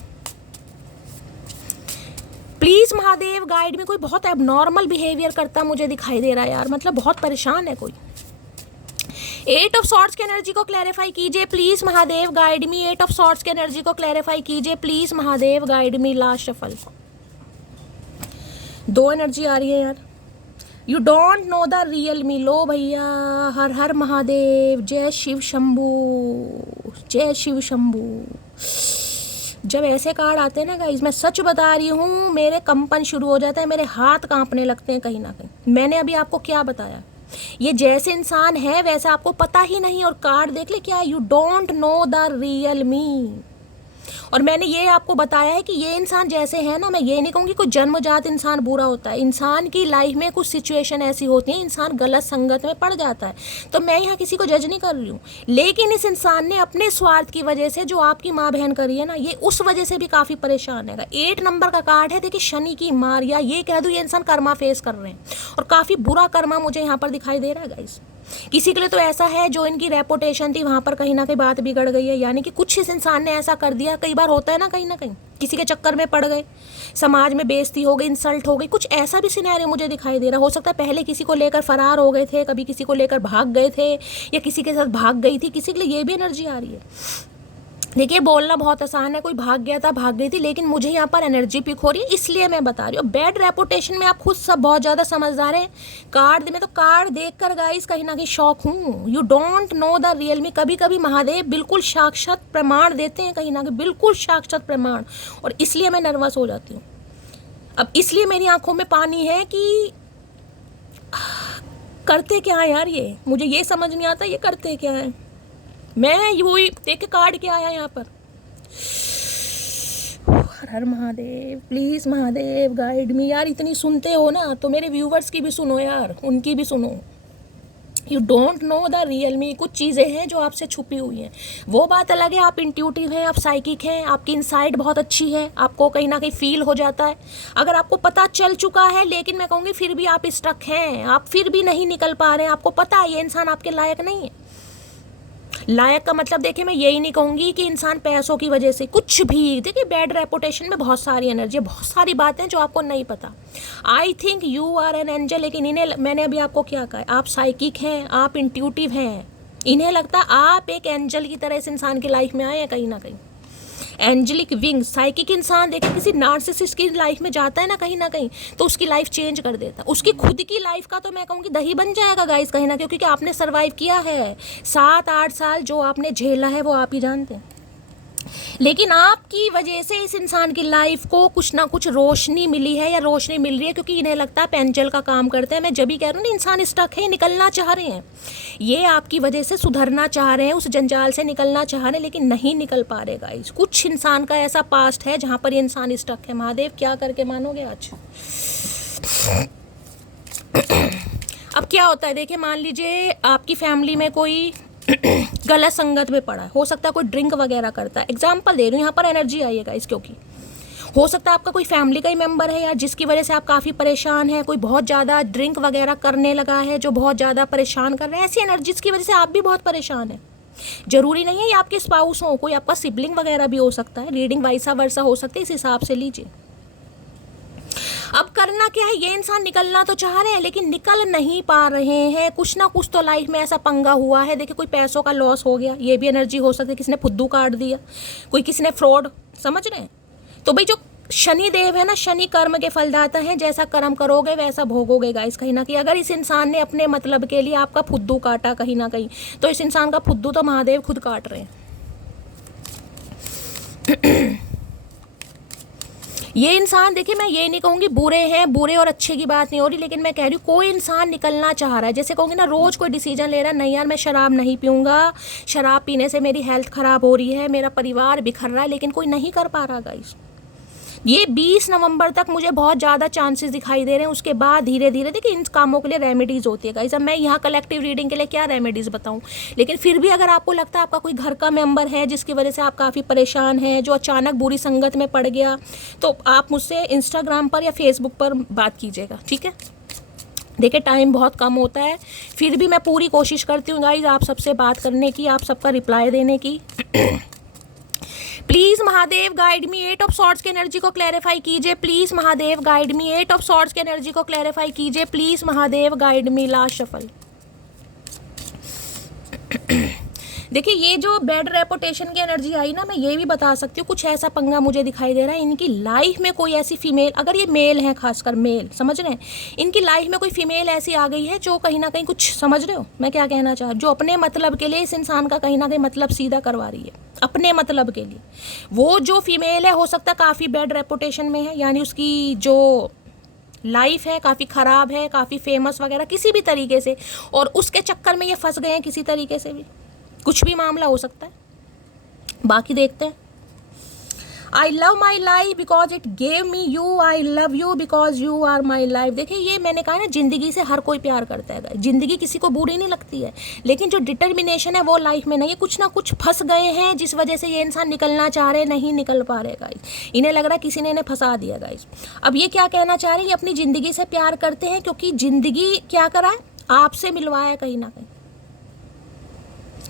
प्लीज़ महादेव गाइड में कोई बहुत एबनॉर्मल बिहेवियर करता मुझे दिखाई दे रहा है यार, मतलब बहुत परेशान है कोई। 8 ऑफ सॉर्ट्स की एनर्जी को क्लैरिफाई कीजिए please Mahadev guide me. 8 of sorts की एनर्जी को क्लैरिफाई कीजिए please Mahadev guide me. Last shuffle 2 energy आ रही है यार। You don't know the real me. लो भैया, हर हर महादेव, जय शिव शंभू, जय शिव शंभू। जब ऐसे कार्ड आते हैं ना गाइज, मैं सच बता रही हूँ, मेरे कंपन शुरू हो जाता है, मेरे हाथ कांपने लगते हैं कहीं ना कहीं। मैंने अभी आपको क्या बताया, ये जैसे इंसान है वैसा आपको पता ही नहीं, और कार्ड देख ले क्या, you don't know the real me. और मैंने ये आपको बताया है कि ये इंसान जैसे है ना, मैं ये नहीं कहूँगी कोई जन्मजात इंसान बुरा होता है। इंसान की लाइफ में कुछ सिचुएशन ऐसी होती है, इंसान गलत संगत में पड़ जाता है। तो मैं यहाँ किसी को जज नहीं कर रही हूँ, लेकिन इस इंसान ने अपने स्वार्थ की वजह से जो आपकी माँ बहन करी है ना, ये उस वजह से भी काफ़ी परेशान है। 8 नंबर का कार्ड है, देखिए शनि की मार, या ये कह दूँ ये इंसान कर्मा फेस कर रहे हैं, और काफ़ी बुरा कर्मा मुझे यहाँ पर दिखाई दे रहा है गाइस। किसी के लिए तो ऐसा है जो इनकी रेपुटेशन थी, वहाँ पर कहीं ना कहीं बात बिगड़ गई है, यानी कि कुछ इस इंसान ने ऐसा कर दिया। कई बार होता है ना, कहीं ना कहीं किसी के चक्कर में पड़ गए, समाज में बेइज्जती हो गई, इंसल्ट हो गई, कुछ ऐसा भी सिनेरियो मुझे दिखाई दे रहा। हो सकता है पहले किसी को लेकर फरार हो गए थे, कभी किसी को लेकर भाग गए थे, या किसी के साथ भाग गई थी, किसी के लिए ये भी एनर्जी आ रही है। देखिए बोलना बहुत आसान है, कोई भाग गया था, भाग गई थी, लेकिन मुझे यहाँ पर एनर्जी पिक हो रही है, इसलिए मैं बता रही हूँ। बैड रेपुटेशन में आप खुद सब बहुत ज़्यादा समझदार हैं। कार्ड में तो कार्ड देखकर गाइस कहीं ना कहीं शौक हूँ। You don't know the real me. कभी कभी महादेव बिल्कुल साक्षात प्रमाण देते हैं, कहीं ना कहीं बिल्कुल साक्षात प्रमाण, और इसलिए मैं नर्वस हो जाती हूँ। अब इसलिए मेरी आंखों में पानी है कि करते क्या है यार ये, मुझे ये समझ नहीं आता ये करते क्या है। मैं वही देख के कार्ड क्या आया यहाँ पर। हर हर Mahadev, please Mahadev guide me. यार इतनी सुनते हो ना, तो मेरे व्यूवर्स की भी सुनो यार, उनकी भी सुनो। You don't know the real me. कुछ चीज़ें हैं जो आपसे छुपी हुई हैं, वो बात अलग है। आप इंट्यूटिव हैं, आप साइकिक हैं, आपकी इनसाइट बहुत अच्छी है, आपको कहीं ना कहीं फील हो जाता है। अगर आपको पता चल चुका है, लेकिन मैं कहूँगी फिर भी आप स्टक हैं, आप फिर भी नहीं निकल पा रहे हैं। आपको पता है ये इंसान आपके लायक नहीं है। लायक का मतलब देखिए, मैं यही नहीं कहूँगी कि इंसान पैसों की वजह से कुछ भी। देखिए बैड रेपुटेशन में बहुत सारी एनर्जी, बहुत सारी बातें जो आपको नहीं पता। I think you are an angel, लेकिन इन्हें, मैंने अभी आपको क्या कहा, आप साइकिक हैं, आप इंट्यूटिव हैं। इन्हें लगता आप एक एंजल की तरह इस इंसान की लाइफ में आए हैं कहीं ना कहीं। एंजेलिक विंग, साइकिक इंसान देखिए किसी नार्सिसिस्ट की लाइफ में जाता है ना कहीं, तो उसकी लाइफ चेंज कर देता है। उसकी खुद की लाइफ का तो मैं कहूँगी दही बन जाएगा गाइस कहीं ना कहीं, क्योंकि आपने सर्वाइव किया है। 7-8 साल जो आपने झेला है वो आप ही जानते हैं। लेकिन आपकी वजह से इस इंसान की लाइफ को कुछ ना कुछ रोशनी मिली है, या रोशनी मिल रही है, क्योंकि इन्हें लगता है पेंचल का काम करते हैं। मैं जब भी कह रही हूँ ना, इंसान स्टक है, निकलना चाह रहे हैं, ये आपकी वजह से सुधरना चाह रहे हैं, उस जंजाल से निकलना चाह रहे हैं, लेकिन नहीं निकल पा रहे गाइस। कुछ इंसान का ऐसा पास्ट है जहाँ पर ये इंसान स्टक है। महादेव क्या करके मानोगे आज। अब क्या होता है देखिए, मान लीजिए आपकी फैमिली में कोई गलत संगत में पड़ा है, हो सकता है कोई ड्रिंक वगैरह करता है। एग्जाम्पल दे रही हूँ, यहाँ पर एनर्जी आई है गाइस, क्योंकि हो सकता है आपका कोई फैमिली का ही मेंबर है यार, जिसकी वजह से आप काफ़ी परेशान हैं। कोई बहुत ज़्यादा ड्रिंक वगैरह करने लगा है जो बहुत ज़्यादा परेशान कर रहे हैं। ऐसी एनर्जीज की वजह से आप भी बहुत परेशान हैं। जरूरी नहीं है ये आपके स्पाउस हो, कोई आपका सिबलिंग वगैरह भी हो सकता है। रीडिंग वाइसा वर्सा हो सकती है, इस हिसाब से लीजिए। अब करना क्या है, ये इंसान निकलना तो चाह रहे हैं लेकिन निकल नहीं पा रहे हैं। कुछ ना कुछ तो लाइफ में ऐसा पंगा हुआ है। देखिए, कोई पैसों का लॉस हो गया, ये भी एनर्जी हो सकती है, किसी ने फुद्दू काट दिया, कोई किसी ने फ्रॉड, समझ रहे हैं। तो भाई जो शनि देव है ना, शनि कर्म के फलदाता है, जैसा कर्म करोगे वैसा भोगोगे गाइस। कहीं ना कहीं अगर इस इंसान ने अपने मतलब के लिए आपका फुद्दू काटा कहीं ना कहीं, तो इस इंसान का फुद्दू तो महादेव खुद काट रहे हैं। ये इंसान, देखिए मैं ये नहीं कहूँगी बुरे हैं, बुरे और अच्छे की बात नहीं हो रही, लेकिन मैं कह रही हूँ कोई इंसान निकलना चाह रहा है। जैसे कहूँगी ना, रोज़ कोई डिसीजन ले रहा है, नहीं यार मैं शराब नहीं पीऊँगा, शराब पीने से मेरी हेल्थ ख़राब हो रही है, मेरा परिवार बिखर रहा है, लेकिन कोई नहीं कर पा रहा गाइस। ये 20 नवंबर तक मुझे बहुत ज़्यादा चांसेस दिखाई दे रहे हैं। उसके बाद धीरे धीरे, देखिए इन कामों के लिए रेमेडीज़ होती है गाइस। अब मैं यहाँ कलेक्टिव रीडिंग के लिए क्या रेमेडीज़ बताऊँ, लेकिन फिर भी अगर आपको लगता है आपका कोई घर का मेंबर है जिसकी वजह से आप काफ़ी परेशान हैं, जो अचानक बुरी संगत में पड़ गया, तो आप मुझसे इंस्टाग्राम पर या फेसबुक पर बात कीजिएगा, ठीक है। देखिए टाइम बहुत कम होता है, फिर भी मैं पूरी कोशिश करती हूँ गाइस आप सबसे बात करने की, आप सबका रिप्लाई देने की। Please Mahadev guide me, 8 of swords की एनर्जी को क्लैरिफाई कीजिए। Please Mahadev guide me, 8 of swords की एनर्जी को क्लैरिफाई कीजिए। Please Mahadev guide me. Last shuffle. देखिए ये जो बैड रेपुटेशन की एनर्जी आई ना, मैं ये भी बता सकती हूँ कुछ ऐसा पंगा मुझे दिखाई दे रहा है। इनकी लाइफ में कोई ऐसी फीमेल, अगर ये मेल है, खासकर मेल, समझ रहे हैं, इनकी लाइफ में कोई फीमेल ऐसी आ गई है जो कहीं ना कहीं, कुछ समझ रहे हो मैं क्या कहना चाह, जो अपने मतलब के लिए इस इंसान का कहीं ना कहीं मतलब सीधा करवा रही है अपने मतलब के लिए। वो जो फीमेल है, हो सकता है काफ़ी बैड रेपुटेशन में है, यानी उसकी जो लाइफ है काफ़ी ख़राब है, काफ़ी फेमस वगैरह किसी भी तरीके से, और उसके चक्कर में ये फंस गए हैं किसी तरीके से भी, कुछ भी मामला हो सकता है। बाकी देखते हैं। I love my life because it gave me you, I love you because you are my life. देखिए ये मैंने कहा ना, ज़िंदगी से हर कोई प्यार करता है, ज़िंदगी किसी को बुरी नहीं लगती है, लेकिन जो डिटर्मिनेशन है वो लाइफ में नहीं है। कुछ ना कुछ फंस गए हैं जिस वजह से ये इंसान निकलना चाह रहे, नहीं निकल पा रहे गाइस। इन्हें लग रहा है किसी ने इन्हें फंसा दिया गाइस। अब ये क्या कहना चाह रहे हैं, ये अपनी ज़िंदगी से प्यार करते हैं, क्योंकि ज़िंदगी क्या करा है, आपसे मिलवाया है कहीं ना कहीं,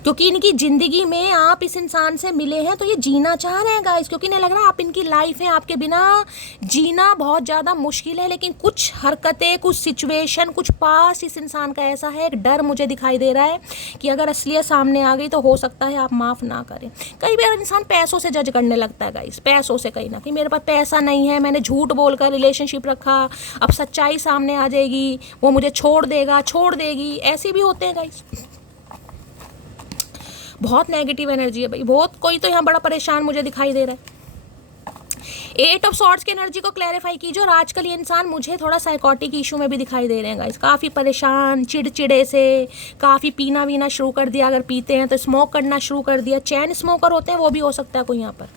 क्योंकि इनकी ज़िंदगी में आप इस इंसान से मिले हैं तो ये जीना चाह रहे हैं गाइस, क्योंकि इन्हें लग रहा है आप इनकी लाइफ है, आपके बिना जीना बहुत ज़्यादा मुश्किल है। लेकिन कुछ हरकतें, कुछ सिचुएशन, कुछ पास इस इंसान का ऐसा है, एक डर मुझे दिखाई दे रहा है कि अगर असलियत सामने आ गई तो हो सकता है आप माफ़ ना करें। कई बार इंसान पैसों से जज करने लगता है गाइस, पैसों से, कहीं ना कहीं मेरे पास पैसा नहीं है, मैंने झूठ बोलकर रिलेशनशिप रखा, अब सच्चाई सामने आ जाएगी, वो मुझे छोड़ देगा, छोड़ देगी, ऐसे भी होते हैं गाइस। बहुत नेगेटिव एनर्जी है भाई, बहुत। कोई तो यहाँ बड़ा परेशान मुझे दिखाई दे रहा है। 8 ऑफ सॉर्ड्स की एनर्जी को क्लैरिफाई कीजिए। और आजकल ये इंसान मुझे थोड़ा साइकोटिक इशू में भी दिखाई दे रहे हैं गाइस, काफ़ी परेशान, चिड़चिड़े से, काफ़ी पीना वीना शुरू कर दिया, अगर पीते हैं तो स्मोक करना शुरू कर दिया, चैन स्मोकर होते हैं वो भी हो सकता है कोई यहाँ पर।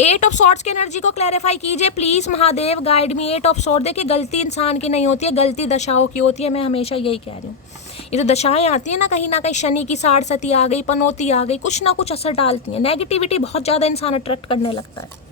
8 ऑफ सॉर्ड्स की एनर्जी को क्लैरिफाई कीजिए please Mahadev guide me. 8 of sword, देखिए गलती इंसान की नहीं होती है, गलती दशाओं की होती है, मैं हमेशा यही कह रही हूँ। ये जो दशाएं आती है ना, कहीं ना कहीं शनि की साढ़ सती आ गई, पनौती आ गई, कुछ ना कुछ असर डालती हैं। नेगेटिविटी बहुत ज़्यादा इंसान अट्रैक्ट करने लगता है।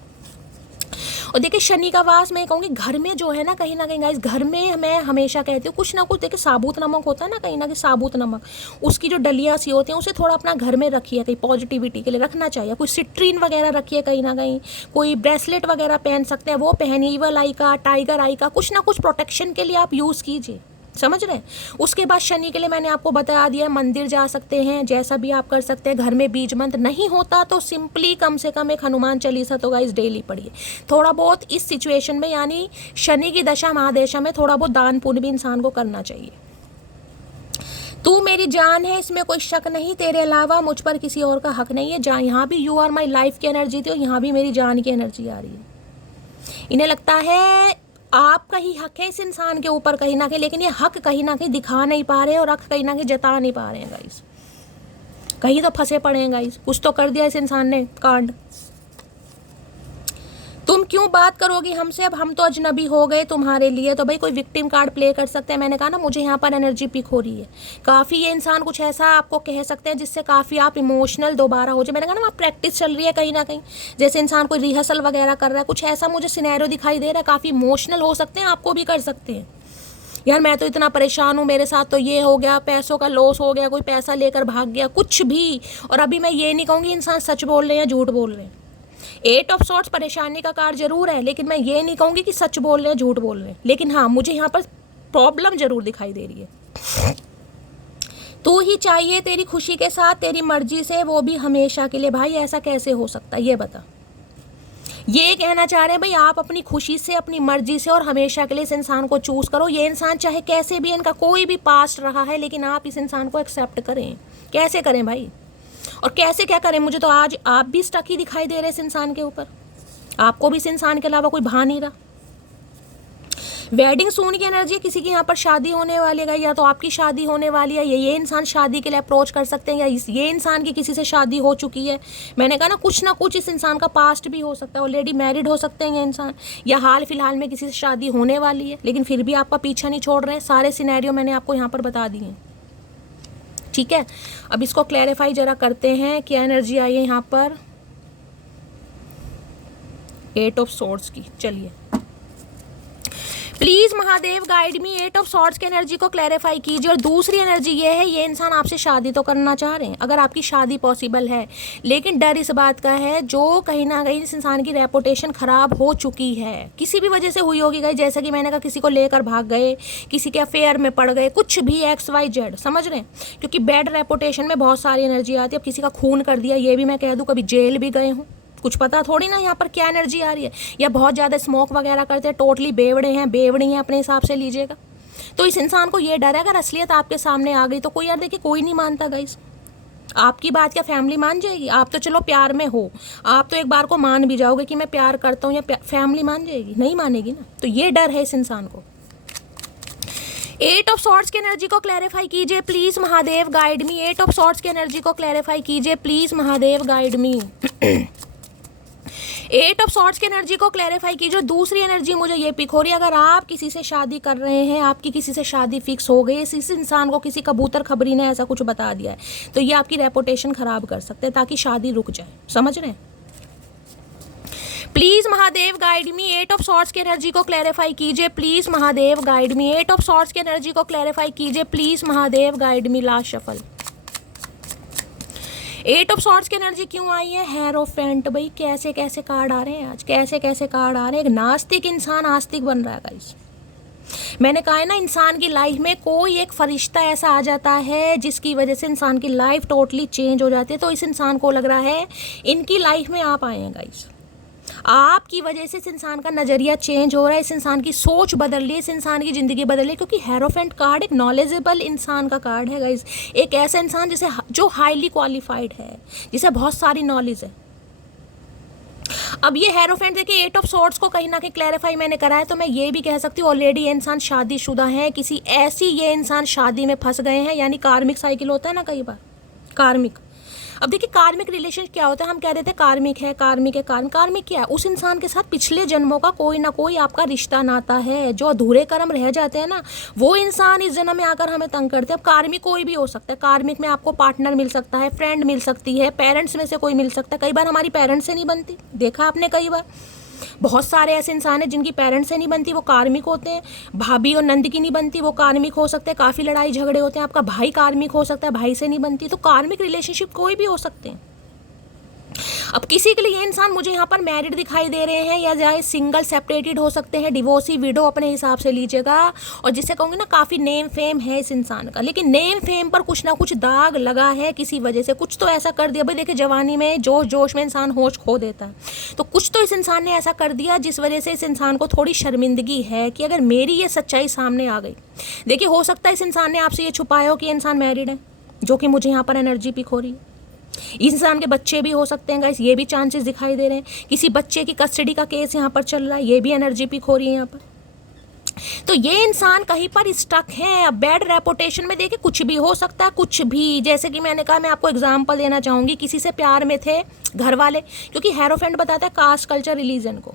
और देखिए शनि का वास, मैं कहूँगी घर में जो है ना कहीं गाइस, घर में मैं हमेशा कहती हूँ कुछ ना कुछ, देखिए साबुत नमक होता है ना, कहीं साबुत नमक, उसकी जो डलियाँ सी होती हैं उसे थोड़ा अपना घर में रखिए, कहीं पॉजिटिविटी के लिए रखना चाहिए। कोई सिट्रीन वगैरह रखिए कहीं ना कहीं, कोई ब्रेसलेट वगैरह पहन सकते हैं वो पहनिए, ईवल आई का, टाइगर आई का, कुछ ना कुछ प्रोटेक्शन के लिए आप यूज़ कीजिए, समझ रहे हैं। उसके बाद शनि के लिए मैंने आपको बता दिया, मंदिर जा सकते हैं, जैसा भी आप कर सकते हैं। घर में बीज मंत्र नहीं होता तो सिंपली कम से कम एक हनुमान चालीसा तो गाइस डेली पढ़िए। थोड़ा बहुत इस सिचुएशन में, यानी शनि की दशा महादशा में, थोड़ा बहुत दान पुण्य भी इंसान को करना चाहिए। तू मेरी जान है, इसमें कोई शक नहीं, तेरे अलावा मुझ पर किसी और का हक नहीं है। जान, यहाँ भी यू आर माई लाइफ की एनर्जी थी और यहाँ भी मेरी जान की एनर्जी आ रही है। इन्हें लगता है आपका ही हक है इस इंसान के ऊपर कहीं ना कहीं, लेकिन ये हक कहीं ना कहीं दिखा नहीं पा रहे और हक कहीं ना कहीं जता नहीं पा रहे हैं गाइस। कहीं तो फंसे पड़े हैं गाइस, कुछ तो कर दिया इस इंसान ने कांड। तुम क्यों बात करोगी हमसे, अब हम तो अजनबी हो गए तुम्हारे लिए। तो भाई कोई विक्टिम कार्ड प्ले कर सकते हैं। मैंने कहा ना मुझे यहाँ पर एनर्जी पिक हो रही है काफ़ी। ये इंसान कुछ ऐसा आपको कह सकते हैं जिससे काफ़ी आप इमोशनल दोबारा हो जाए। मैंने कहा ना वहाँ प्रैक्टिस चल रही है कहीं ना कहीं, जैसे इंसान कोई रिहर्सल वगैरह कर रहा है, कुछ ऐसा मुझे सिनेरियो दिखाई दे रहा है। काफ़ी इमोशनल हो सकते हैं, आपको भी कर सकते हैं। यार मैं तो इतना परेशान हूँ, मेरे साथ तो ये हो गया, पैसों का लॉस हो गया, कोई पैसा लेकर भाग गया, कुछ भी। और अभी मैं ये नहीं कहूँगी इंसान सच बोल रहे हैं या झूठ बोल रहे हैं, एट ऑफ सॉर्ट्स परेशानी का कार्ड जरूर है, लेकिन मैं ये नहीं कहूँगी कि सच बोल रहे हैं झूठ बोल रहे हैं, लेकिन हाँ मुझे यहाँ पर प्रॉब्लम जरूर दिखाई दे रही है। तू ही चाहिए तेरी खुशी के साथ, तेरी मर्जी से, वो भी हमेशा के लिए। भाई ऐसा कैसे हो सकता है ये बता। ये कहना चाह रहे हैं भाई आप अपनी खुशी से, अपनी मर्जी से और हमेशा के लिए इस इंसान को चूज करो। ये इंसान चाहे कैसे भी, इनका कोई भी पास्ट रहा है, लेकिन आप इस इंसान को एक्सेप्ट करें। कैसे करें भाई, और कैसे क्या करें? मुझे तो आज आप भी स्टक ही दिखाई दे रहे इस इंसान के ऊपर। आपको भी इस इंसान के अलावा कोई भा नहीं रहा। वेडिंग सून की एनर्जी, किसी की यहाँ पर शादी होने वाली है, या तो आपकी शादी होने वाली है, ये इंसान शादी के लिए अप्रोच कर सकते हैं, या ये इंसान की किसी से शादी हो चुकी है। मैंने कहा ना कुछ इस इंसान का पास्ट भी हो सकता है, ऑलरेडी मैरिड हो सकते हैं ये इंसान, या हाल फिलहाल में किसी से शादी होने वाली है, लेकिन फिर भी आपका पीछा नहीं छोड़ रहे हैं। सारे सिनेरियो मैंने आपको यहाँ पर बता दिए हैं, ठीक है। अब इसको क्लैरिफाई जरा करते हैं, क्या एनर्जी आई है यहाँ पर एट ऑफ सॉर्ड्स की। चलिए please Mahadev guide me, eight of swords की एनर्जी को क्लैरिफाई कीजिए। और दूसरी एनर्जी ये है, ये इंसान आपसे शादी तो करना चाह रहे हैं, अगर आपकी शादी पॉसिबल है, लेकिन डर इस बात का है जो कहीं ना कहीं इस इंसान की रेपुटेशन खराब हो चुकी है, किसी भी वजह से हुई होगी गाइस। जैसे कि मैंने कहा, किसी को लेकर भाग गए, किसी के अफेयर में पड़ गए, कुछ भी XYZ, समझ रहे हैं। क्योंकि बैड रेपुटेशन में बहुत सारी एनर्जी आती है। अब किसी का खून कर दिया, ये भी मैं कह दूँ, कभी जेल भी गए हूँ, कुछ पता थोड़ी ना यहाँ पर क्या एनर्जी आ रही है। या बहुत ज़्यादा स्मोक वगैरह करते हैं, टोटली बेवड़े हैं, बेवड़ी हैं, अपने हिसाब से लीजिएगा। तो इस इंसान को ये डर है, अगर असलियत आपके सामने आ गई तो कोई, यार देखिए कोई नहीं मानता गाइस। आपकी बात क्या फैमिली मान जाएगी? आप तो चलो प्यार में हो, आप तो एक बार को मान भी जाओगे कि मैं प्यार करता हूँ, या फैमिली मान जाएगी? नहीं मानेगी ना। तो ये डर है इस इंसान को। एट ऑफ सॉर्ड्स की एनर्जी को क्लैरिफाई कीजिए please Mahadev guide me. Eight of swords की एनर्जी को क्लैरिफाई कीजिए please Mahadev guide me. Eight of swords की एनर्जी को क्लैरिफाई कीजिए। दूसरी एनर्जी मुझे ये पिक हो रही है, अगर आप किसी से शादी कर रहे हैं, आपकी किसी से शादी फिक्स हो गई, इस इंसान को किसी कबूतर खबरी ने ऐसा कुछ बता दिया है, तो ये आपकी रेपुटेशन खराब कर सकते हैं ताकि शादी रुक जाए। समझ रहे हैं? Please Mahadev guide me. Eight of swords की एनर्जी को क्लैरिफाई कीजिए please Mahadev guide me. Eight of swords की एनर्जी को क्लैरिफाई कीजिए please Mahadev guide me. Last shuffle. Eight of swords की एनर्जी क्यों आई है? हेरोफेंट। भाई कैसे कैसे कार्ड आ रहे हैं आज, कैसे कैसे कार्ड आ रहे हैं। एक नास्तिक इंसान आस्तिक बन रहा है गाइस। मैंने कहा है ना, इंसान की लाइफ में कोई एक फरिश्ता ऐसा आ जाता है जिसकी वजह से इंसान की लाइफ टोटली चेंज हो जाती है। तो इस इंसान को लग रहा है इनकी लाइफ में आप आए हैं गाइस, आपकी वजह से इस इंसान का नज़रिया चेंज हो रहा है, इस इंसान की सोच बदल रही है, इस इंसान की ज़िंदगी बदल रही है। क्योंकि हेरोफेंट कार्ड एक नॉलेजेबल इंसान का कार्ड है गाइस, एक ऐसा इंसान जिसे जो हाईली क्वालिफाइड है, जिसे बहुत सारी नॉलेज है। अब ये हेरोफेंट देखिए, एट ऑफ सॉर्ड्स को कहीं ना कहीं क्लैरिफाई मैंने करा है, तो मैं ये भी कह सकती हूँ ऑलरेडी ये इंसान शादीशुदा है, किसी ऐसी ये इंसान शादी में फंस गए हैं। यानी कार्मिक साइकिल होता है ना कई बार, कार्मिक। अब देखिए कार्मिक रिलेशन क्या होता है, हम कह देते हैं कार्मिक है, कार्मिक है, कार्मिक क्या है? उस इंसान के साथ पिछले जन्मों का कोई ना कोई आपका रिश्ता नाता है, जो अधूरे कर्म रह जाते हैं ना, वो इंसान इस जन्म में आकर हमें तंग करते हैं। अब कार्मिक कोई भी हो सकता है, कार्मिक में आपको पार्टनर मिल सकता है, फ्रेंड मिल सकती है, पेरेंट्स में से कोई मिल सकता है। कई बार हमारी पेरेंट्स से नहीं बनती, देखा आपने कई बार बहुत सारे ऐसे इंसान हैं जिनकी पेरेंट्स से नहीं बनती, वो कार्मिक होते हैं। भाभी और नंद की नहीं बनती, वो कार्मिक हो सकते हैं। काफ़ी लड़ाई झगड़े होते हैं, आपका भाई कार्मिक हो सकता है, भाई से नहीं बनती। तो कार्मिक रिलेशनशिप कोई भी हो सकते हैं। अब किसी के लिए ये इंसान मुझे यहाँ पर मैरिड दिखाई दे रहे हैं, या जाए सिंगल सेपरेटेड हो सकते हैं, डिवोर्सी विडो अपने हिसाब से लीजिएगा। और जिसे कहूँगी ना, काफ़ी नेम फेम है इस इंसान का, लेकिन नेम फेम पर कुछ ना कुछ दाग लगा है किसी वजह से। कुछ तो ऐसा कर दिया, भाई देखिए जवानी में जोश जोश में इंसान होश खो देता है, तो कुछ तो इस इंसान ने ऐसा कर दिया जिस वजह से इस इंसान को थोड़ी शर्मिंदगी है कि अगर मेरी ये सच्चाई सामने आ गई। देखिए हो सकता है इस इंसान ने आपसे ये छुपाया हो कि ये इंसान मैरिड है, जो कि मुझे यहाँ पर एनर्जी पिक हो रही है। इंसान के बच्चे भी हो सकते हैं गाइस, ये भी चांसेस दिखाई दे रहे हैं। किसी बच्चे की कस्टडी का केस यहाँ पर चल रहा है, ये भी एनर्जी पिक हो रही है यहाँ पर। तो ये इंसान कहीं पर स्टक है। अब बैड रेपुटेशन में देखिए कुछ भी हो सकता है, कुछ भी। जैसे कि मैंने कहा, मैं आपको एग्जांपल देना चाहूँगी, किसी से प्यार में थे घर वाले, क्योंकि हेरोफेंट बताता है कास्ट कल्चर रिलीजन को,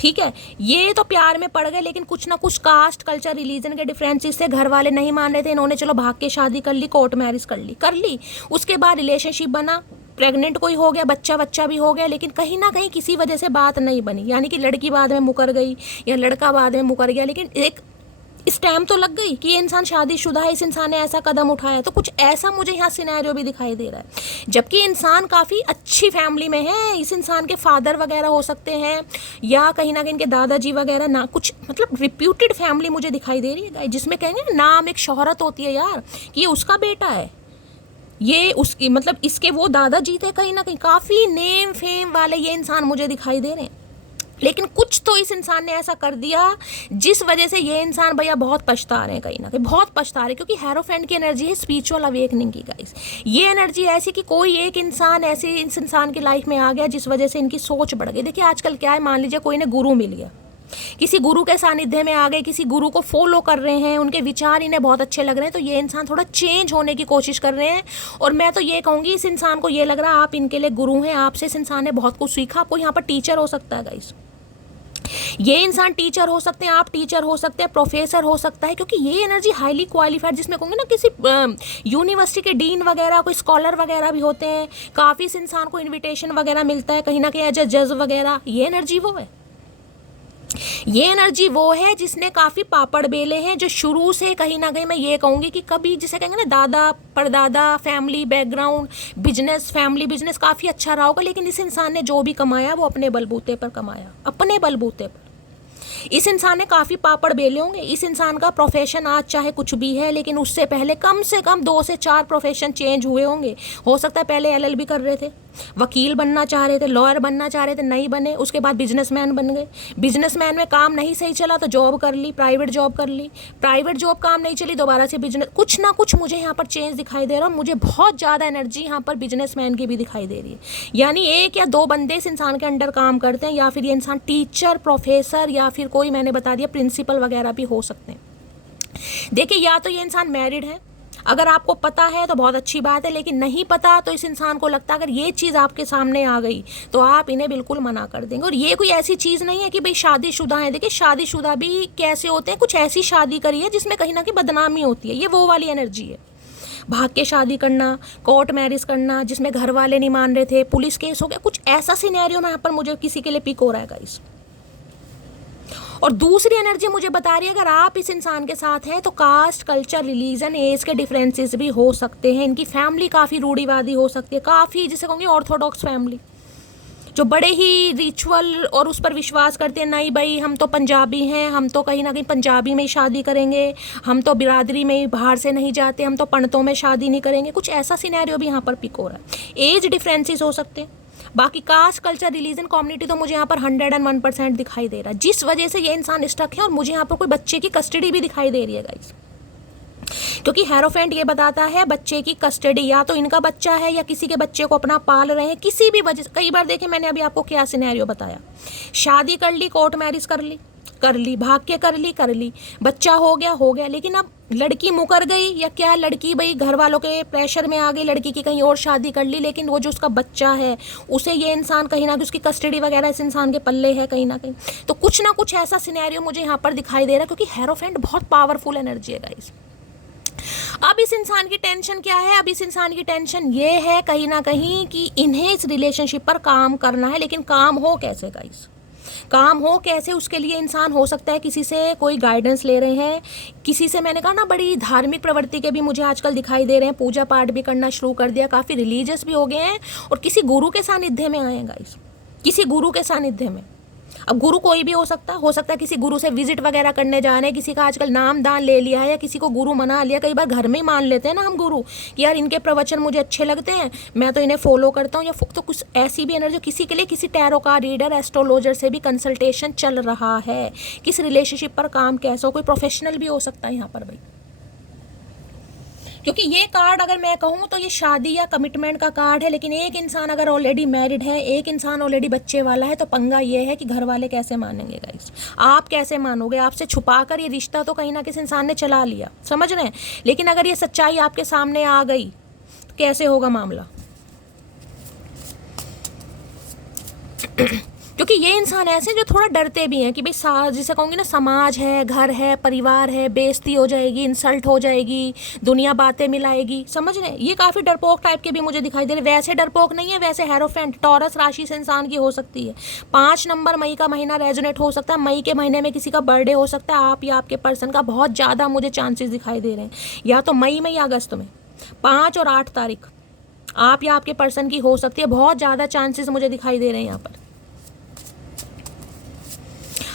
ठीक है। ये तो प्यार में पड़ गए, लेकिन कुछ ना कुछ कास्ट कल्चर रिलीजन के डिफरेंसेस से घर वाले नहीं मान रहे थे। इन्होंने चलो भाग के शादी कर ली, कोर्ट मैरिज कर ली। उसके बाद रिलेशनशिप बना, प्रेग्नेंट कोई हो गया, बच्चा भी हो गया, लेकिन कहीं ना कहीं किसी वजह से बात नहीं बनी। यानी कि लड़की बाद में मुकर गई या लड़का बाद में मुकर गया, लेकिन एक स्टैम्प तो लग गई कि ये इंसान शादीशुदा है, इस इंसान ने ऐसा कदम उठाया। तो कुछ ऐसा मुझे यहाँ सिनेरियो भी दिखाई दे रहा है, जबकि इंसान काफ़ी अच्छी फैमिली में है। इस इंसान के फादर वगैरह हो सकते हैं या कहीं ना कहीं इनके दादाजी वगैरह, ना कुछ मतलब रिप्यूटेड फैमिली मुझे दिखाई दे रही है, जिसमें कहेंगे ना नाम एक शोहरत होती है यार कि ये उसका बेटा है, ये उसकी मतलब इसके वो दादाजी थे, कहीं ना कहीं काफ़ी नेम फेम वाले ये इंसान मुझे दिखाई दे रहे हैं। लेकिन कुछ तो इस इंसान ने ऐसा कर दिया जिस वजह से ये इंसान भैया बहुत पछता रहे हैं, कहीं ना कहीं बहुत पछता रहे हैं, क्योंकि हेरोफेंट की एनर्जी है स्पिरिचुअल अवेकनिंग की गाइस। ये एनर्जी ऐसी कि कोई एक इंसान ऐसे इस इंसान की लाइफ में आ गया जिस वजह से इनकी सोच बढ़ गई। देखिए आजकल क्या है, मान लीजिए कोई ने गुरु मिल गया, किसी गुरु के सानिध्य में आ गए, किसी गुरु को फॉलो कर रहे हैं, उनके विचार इन्हें बहुत अच्छे लग रहे हैं, तो ये इंसान थोड़ा चेंज होने की कोशिश कर रहे हैं। और मैं तो ये कहूँगी इस इंसान को ये लग रहा है आप इनके लिए गुरु हैं, आपसे इस इंसान ने बहुत कुछ सीखा, आपको यहाँ पर टीचर हो सकता है गाइस। ये इंसान टीचर हो सकते हैं, आप टीचर हो सकते हैं, प्रोफेसर हो सकता है, क्योंकि ये एनर्जी हाईली क्वालिफाइड, जिसमें कहूँगे ना किसी यूनिवर्सिटी के डीन वगैरह, कोई स्कॉलर वगैरह भी होते हैं, काफ़ी इस इंसान को इनविटेशन वगैरह मिलता है कहीं ना कहीं एज ए जज वगैरह। ये एनर्जी वो है, ये एनर्जी वो है जिसने काफ़ी पापड़ बेले हैं, जो शुरू से कहीं ना कहीं मैं ये कहूँगी कि कभी जिसे कहेंगे ना दादा परदादा family background business, family business काफ़ी अच्छा रहा होगा, लेकिन इस इंसान ने जो भी कमाया वो अपने बलबूते पर कमाया, अपने बलबूते पर। इस इंसान ने काफ़ी पापड़ बेले होंगे। इस इंसान का प्रोफेशन आज चाहे कुछ भी है, लेकिन उससे पहले कम से कम 2 से 4 प्रोफेशन चेंज हुए होंगे। हो सकता है पहले एलएलबी कर रहे थे, वकील बनना चाह रहे थे, लॉयर बनना चाह रहे थे, नहीं बने, उसके बाद बिजनेसमैन बन गए। बिजनेसमैन में काम नहीं सही चला तो जॉब कर ली, प्राइवेट जॉब कर ली, प्राइवेट जॉब काम नहीं चली दोबारा से बिजनेस। कुछ ना कुछ मुझे यहाँ पर चेंज दिखाई दे रहा है, और मुझे बहुत ज़्यादा एनर्जी यहाँ पर बिजनेसमैन की भी दिखाई दे रही है। यानी 1 या 2 बंदे इस इंसान के अंडर काम करते हैं, या फिर ये इंसान टीचर, प्रोफेसर, या फिर कोई मैंने बता दिया प्रिंसिपल वगैरह भी हो सकते हैं। देखिए या तो ये इंसान मैरिड है, अगर आपको पता है तो बहुत अच्छी बात है, लेकिन नहीं पता तो इस इंसान को लगता है अगर ये चीज़ आपके सामने आ गई तो आप इन्हें बिल्कुल मना कर देंगे। और ये कोई ऐसी चीज़ नहीं है कि भाई शादीशुदा है। देखिए शादीशुदा भी कैसे होते हैं, कुछ ऐसी शादी करी है जिसमें कहीं ना कहीं बदनामी होती है, ये वो वाली एनर्जी है। भाग के शादी करना, कोर्ट मैरिज करना जिसमें घर वाले नहीं मान रहे थे, पुलिस केस हो गया, कुछ ऐसा सिनेरियो में यहाँ पर मुझे किसी के लिए पिक हो रहा है गाइस। और दूसरी एनर्जी मुझे बता रही है अगर आप इस इंसान के साथ हैं तो कास्ट, कल्चर, रिलीजन, एज के डिफरेंसेस भी हो सकते हैं। इनकी फैमिली काफ़ी रूढ़िवादी हो सकती है, काफ़ी जिसे कहूँगी ऑर्थोडॉक्स फैमिली, जो बड़े ही रिचुअल और उस पर विश्वास करते हैं। नहीं भाई हम तो पंजाबी हैं, हम तो कहीं ना कहीं पंजाबी में ही शादी करेंगे, हम तो बिरादरी में ही बाहर से नहीं जाते, हम तो पंडितों में शादी नहीं करेंगे। कुछ ऐसा सिनेरियो भी यहाँ पर पिक हो रहा है। एज डिफरेंसेस हो सकते हैं, बाकी कास्ट, कल्चर, रिलीजन, कम्युनिटी तो मुझे यहाँ पर 101% दिखाई दे रहा है, जिस वजह से ये इंसान स्टक है। और मुझे यहाँ पर कोई बच्चे की कस्टडी भी दिखाई दे रही है गाइस, क्योंकि हेरोफेंट ये बताता है बच्चे की कस्टडी, या तो इनका बच्चा है या किसी के बच्चे को अपना पाल रहे हैं किसी भी वजह से। कई बार देखें मैंने अभी आपको क्या सिनेरियो बताया, शादी कर ली, कोर्ट मैरिज कर ली, भाग के कर ली, बच्चा हो गया, लेकिन अब लड़की मुकर गई या क्या, लड़की भाई घर वालों के प्रेशर में आ गई, लड़की की कहीं और शादी कर ली, लेकिन वो जो उसका बच्चा है उसे ये इंसान कहीं ना कहीं उसकी कस्टडी वगैरह इस इंसान के पल्ले है कहीं ना कहीं। तो कुछ ना कुछ ऐसा सिनेरियो मुझे यहाँ पर दिखाई दे रहा है, क्योंकि हेरोफेंट बहुत पावरफुल एनर्जी है गाइस। अब इस इंसान की टेंशन क्या है, अब इस इंसान की टेंशन ये है कहीं ना कहीं कि इन्हें इस रिलेशनशिप पर काम करना है, लेकिन काम हो कैसे गाइस, काम हो कैसे, उसके लिए इंसान हो सकता है किसी से कोई गाइडेंस ले रहे हैं, किसी से मैंने कहा ना बड़ी धार्मिक प्रवृत्ति के भी मुझे आजकल दिखाई दे रहे हैं, पूजा पाठ भी करना शुरू कर दिया, काफ़ी रिलीजियस भी हो गए हैं, और किसी गुरु के सानिध्य में आए हैं गाइस, किसी गुरु के सानिध्य में। अब गुरु कोई भी हो सकता है किसी गुरु से विजिट वगैरह करने जाने, किसी का आजकल नाम दान ले लिया है या किसी को गुरु मना लिया। कई बार घर में ही मान लेते हैं ना हम गुरु कि यार इनके प्रवचन मुझे अच्छे लगते हैं, मैं तो इन्हें फॉलो करता हूँ, या तो कुछ ऐसी भी एनर्जी किसी के लिए किसी टैरो का रीडर, एस्ट्रोलॉजर से भी कंसल्टेशन चल रहा है, किस रिलेशनशिप पर काम कैसा हो, कोई प्रोफेशनल भी हो सकता है यहाँ पर भाई। क्योंकि ये कार्ड अगर मैं कहूँ तो ये शादी या कमिटमेंट का कार्ड है, लेकिन एक इंसान अगर ऑलरेडी मैरिड है, एक इंसान ऑलरेडी बच्चे वाला है, तो पंगा ये है कि घर वाले कैसे मानेंगे गाइस, आप कैसे मानोगे, आपसे छुपा कर ये रिश्ता तो कहीं ना किसी इंसान ने चला लिया, समझ रहे हैं। लेकिन अगर ये सच्चाई आपके सामने आ गई तो कैसे होगा मामला क्योंकि ये इंसान ऐसे हैं जो थोड़ा डरते भी हैं कि भाई जिसे कहूँगी ना, समाज है, घर है, परिवार है, बेइज्जती हो जाएगी, इंसल्ट हो जाएगी, दुनिया बातें मिलाएगी, समझ रहे हैं। ये काफ़ी डरपोक टाइप के भी मुझे दिखाई दे रहे। वैसे डरपोक नहीं है, वैसे हेरोफेंट टॉरस राशि से इंसान की हो सकती है। 5 नंबर मई का महीना रेजोनेट हो सकता है। मई के महीने में किसी का बर्थडे हो सकता है, आप या आपके पर्सन का। बहुत ज़्यादा मुझे चांसेस दिखाई दे रहे हैं, या तो मई में या अगस्त में। 5 और 8 तारीख आप या आपके पर्सन की हो सकती है। बहुत ज़्यादा चांसेस मुझे दिखाई दे रहे हैं यहाँ पर।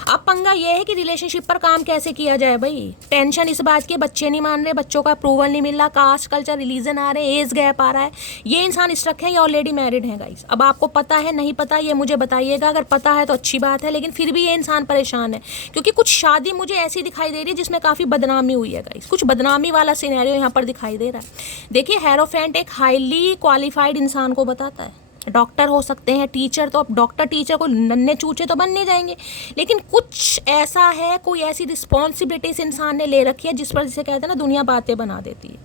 अब पंगा ये है कि रिलेशनशिप पर काम कैसे किया जाए भाई। टेंशन इस बात की, बच्चे नहीं मान रहे, बच्चों का अप्रूवल नहीं मिल रहा, कास्ट कल्चर रिलीजन आ रहे, एज गैप आ रहा है। ये इंसान स्ट्रक है, ये ऑलरेडी मैरिड है गाइस। अब आपको पता है नहीं पता ये मुझे बताइएगा। अगर पता है तो अच्छी बात है, लेकिन फिर भी ये इंसान परेशान है, क्योंकि कुछ शादी मुझे ऐसी दिखाई दे रही है जिसमें काफ़ी बदनामी हुई है गाइस। कुछ बदनामी वाला सिनेरियो यहाँ पर दिखाई दे रहा है। देखिए, हेरोफेंट एक हाईली क्वालिफाइड इंसान को बताता है। डॉक्टर हो सकते हैं, टीचर, तो अब डॉक्टर टीचर को नन्हे चूचे तो बन नहीं जाएंगे, लेकिन कुछ ऐसा है, कोई ऐसी रिस्पॉन्सिबिलिटी इस इंसान ने ले रखी है जिस पर, जिसे कहते हैं ना, दुनिया बातें बना देती है।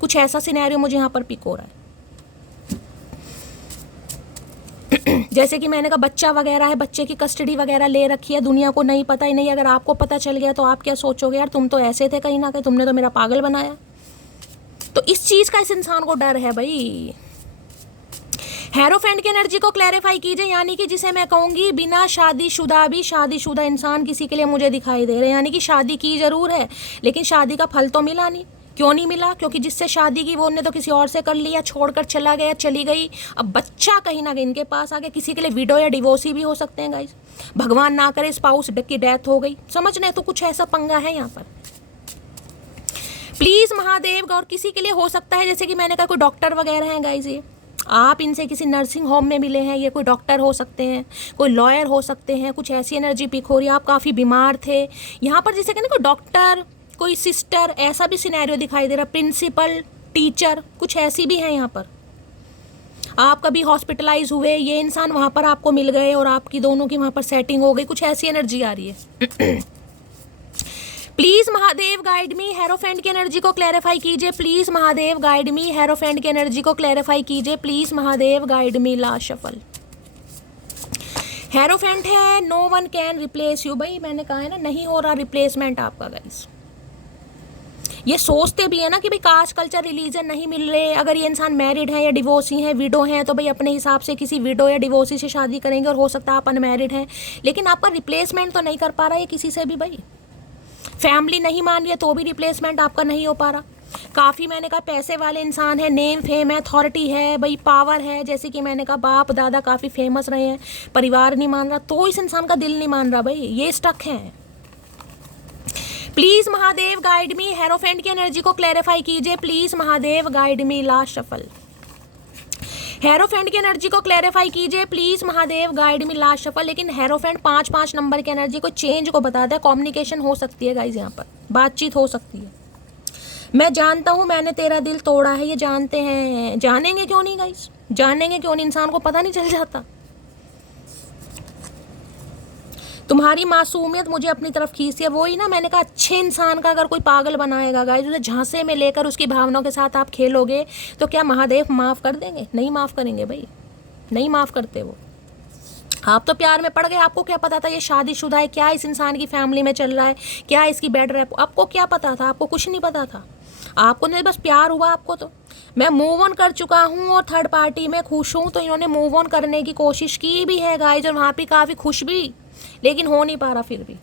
कुछ ऐसा सिनेरियो मुझे यहाँ पर पिक हो रहा है। जैसे कि मैंने कहा, बच्चा वगैरह है, बच्चे की कस्टडी वगैरह ले रखी है, दुनिया को नहीं पता ही नहीं। अगर आपको पता चल गया तो आप क्या सोचोगे, यार तुम तो ऐसे थे, कहीं ना कहीं तुमने तो मेरा पागल बनाया। तो इस चीज़ का इस इंसान को डर है भाई। हेरोफेंट की एनर्जी को क्लैरिफाई कीजिए, यानी कि जिसे मैं कहूँगी बिना शादीशुदा भी शादीशुदा इंसान किसी के लिए मुझे दिखाई दे रहे हैं। यानी कि शादी की ज़रूर है, लेकिन शादी का फल तो मिला नहीं। क्यों नहीं मिला? क्योंकि जिससे शादी की वो ने तो किसी और से कर लिया, छोड़कर चला गया, चली गई। अब बच्चा कहीं ना कहीं इनके पास आ गया। किसी के लिए विडो या डिवोर्सी भी हो सकते हैं गाइस। भगवान ना करे स्पाउस की डेथ हो गई, समझ रहे हैं। तो कुछ ऐसा पंगा है यहाँ पर। प्लीज़ महादेव गौर, किसी के लिए हो सकता है, जैसे कि मैंने कहा, कोई डॉक्टर वगैरह हैं गाइस, ये आप इनसे किसी नर्सिंग होम में मिले हैं, ये कोई डॉक्टर हो सकते हैं, कोई लॉयर हो सकते हैं। कुछ ऐसी एनर्जी पिक हो रही है, आप काफ़ी बीमार थे यहाँ पर, जिसे कहते हैं कोई डॉक्टर, कोई सिस्टर, ऐसा भी सिनेरियो दिखाई दे रहा है। प्रिंसिपल, टीचर, कुछ ऐसी भी हैं यहाँ पर। आप कभी हॉस्पिटलाइज हुए, ये इंसान वहाँ पर आपको मिल गए और आपकी दोनों की वहाँ पर सेटिंग हो गई। कुछ ऐसी एनर्जी आ रही है। Please Mahadev guide me, hierophant की एनर्जी को क्लैरिफाई कीजिए। Please Mahadev guide me, hierophant की एनर्जी को क्लैरिफाई कीजिए। Please Mahadev guide me. Last shuffle hierophant है, no one can replace you. भाई मैंने कहा है ना, नहीं हो रहा रिप्लेसमेंट आपका गाइस। ये सोचते भी है ना कि भाई कास्ट कल्चर रिलीजन नहीं मिल रहे। अगर ये इंसान मैरिड है या डिवोर्सी है, विडो हैं, तो भाई अपने हिसाब से किसी विडो या डिवोर्सी से शादी करेंगे, और हो सकता है आप अनमैरिड हैं, लेकिन आपका रिप्लेसमेंट तो नहीं कर पा रहा है किसी से भी। भाई फैमिली नहीं मान रही है तो भी रिप्लेसमेंट आपका नहीं हो पा रहा। काफ़ी मैंने कहा पैसे वाले इंसान है, नेम फेम है, अथॉरिटी है, भाई पावर है, जैसे कि मैंने कहा बाप दादा काफ़ी फेमस रहे हैं, परिवार नहीं मान रहा, तो इस इंसान का दिल नहीं मान रहा। भाई ये स्टक है। Please Mahadev guide me, hierophant की एनर्जी को क्लैरिफाई कीजिए। Please Mahadev guide me. Last shuffle hierophant की एनर्जी को क्लैरिफाई कीजिए। Please Mahadev guide me. Last shuffle. लेकिन हेरोफेंट 5-5 नंबर की एनर्जी को चेंज को बताता है। कम्युनिकेशन हो सकती है गाइज, यहाँ पर बातचीत हो सकती है। मैं जानता हूँ मैंने तेरा दिल तोड़ा है, ये जानते हैं। जानेंगे क्यों नहीं गाइज, जानेंगे क्यों नहीं, इंसान को पता नहीं चल जाता। तुम्हारी मासूमियत मुझे अपनी तरफ खींचती है। वही ना मैंने कहा, अच्छे इंसान का अगर कोई पागल बनाएगा गाइस, उसे झांसे में लेकर उसकी भावनाओं के साथ आप खेलोगे, तो क्या महादेव माफ़ कर देंगे? नहीं माफ़ करेंगे भाई, नहीं माफ़ करते वो। आप तो प्यार में पड़ गए। आपको क्या पता था ये शादीशुदा है, क्या इस इंसान की फैमिली में चल रहा है, क्या इसकी बेड रैप, आपको क्या पता था? आपको कुछ नहीं पता था। आपको नहीं, बस प्यार हुआ आपको। तो मैं मूव ऑन कर चुका हूँ और थर्ड पार्टी में खुश हूँ, तो इन्होंने मूव ऑन करने की कोशिश की भी है गाइस, और वहाँ पे काफ़ी खुश भी, लेकिन हो नहीं पा रहा फिर भी।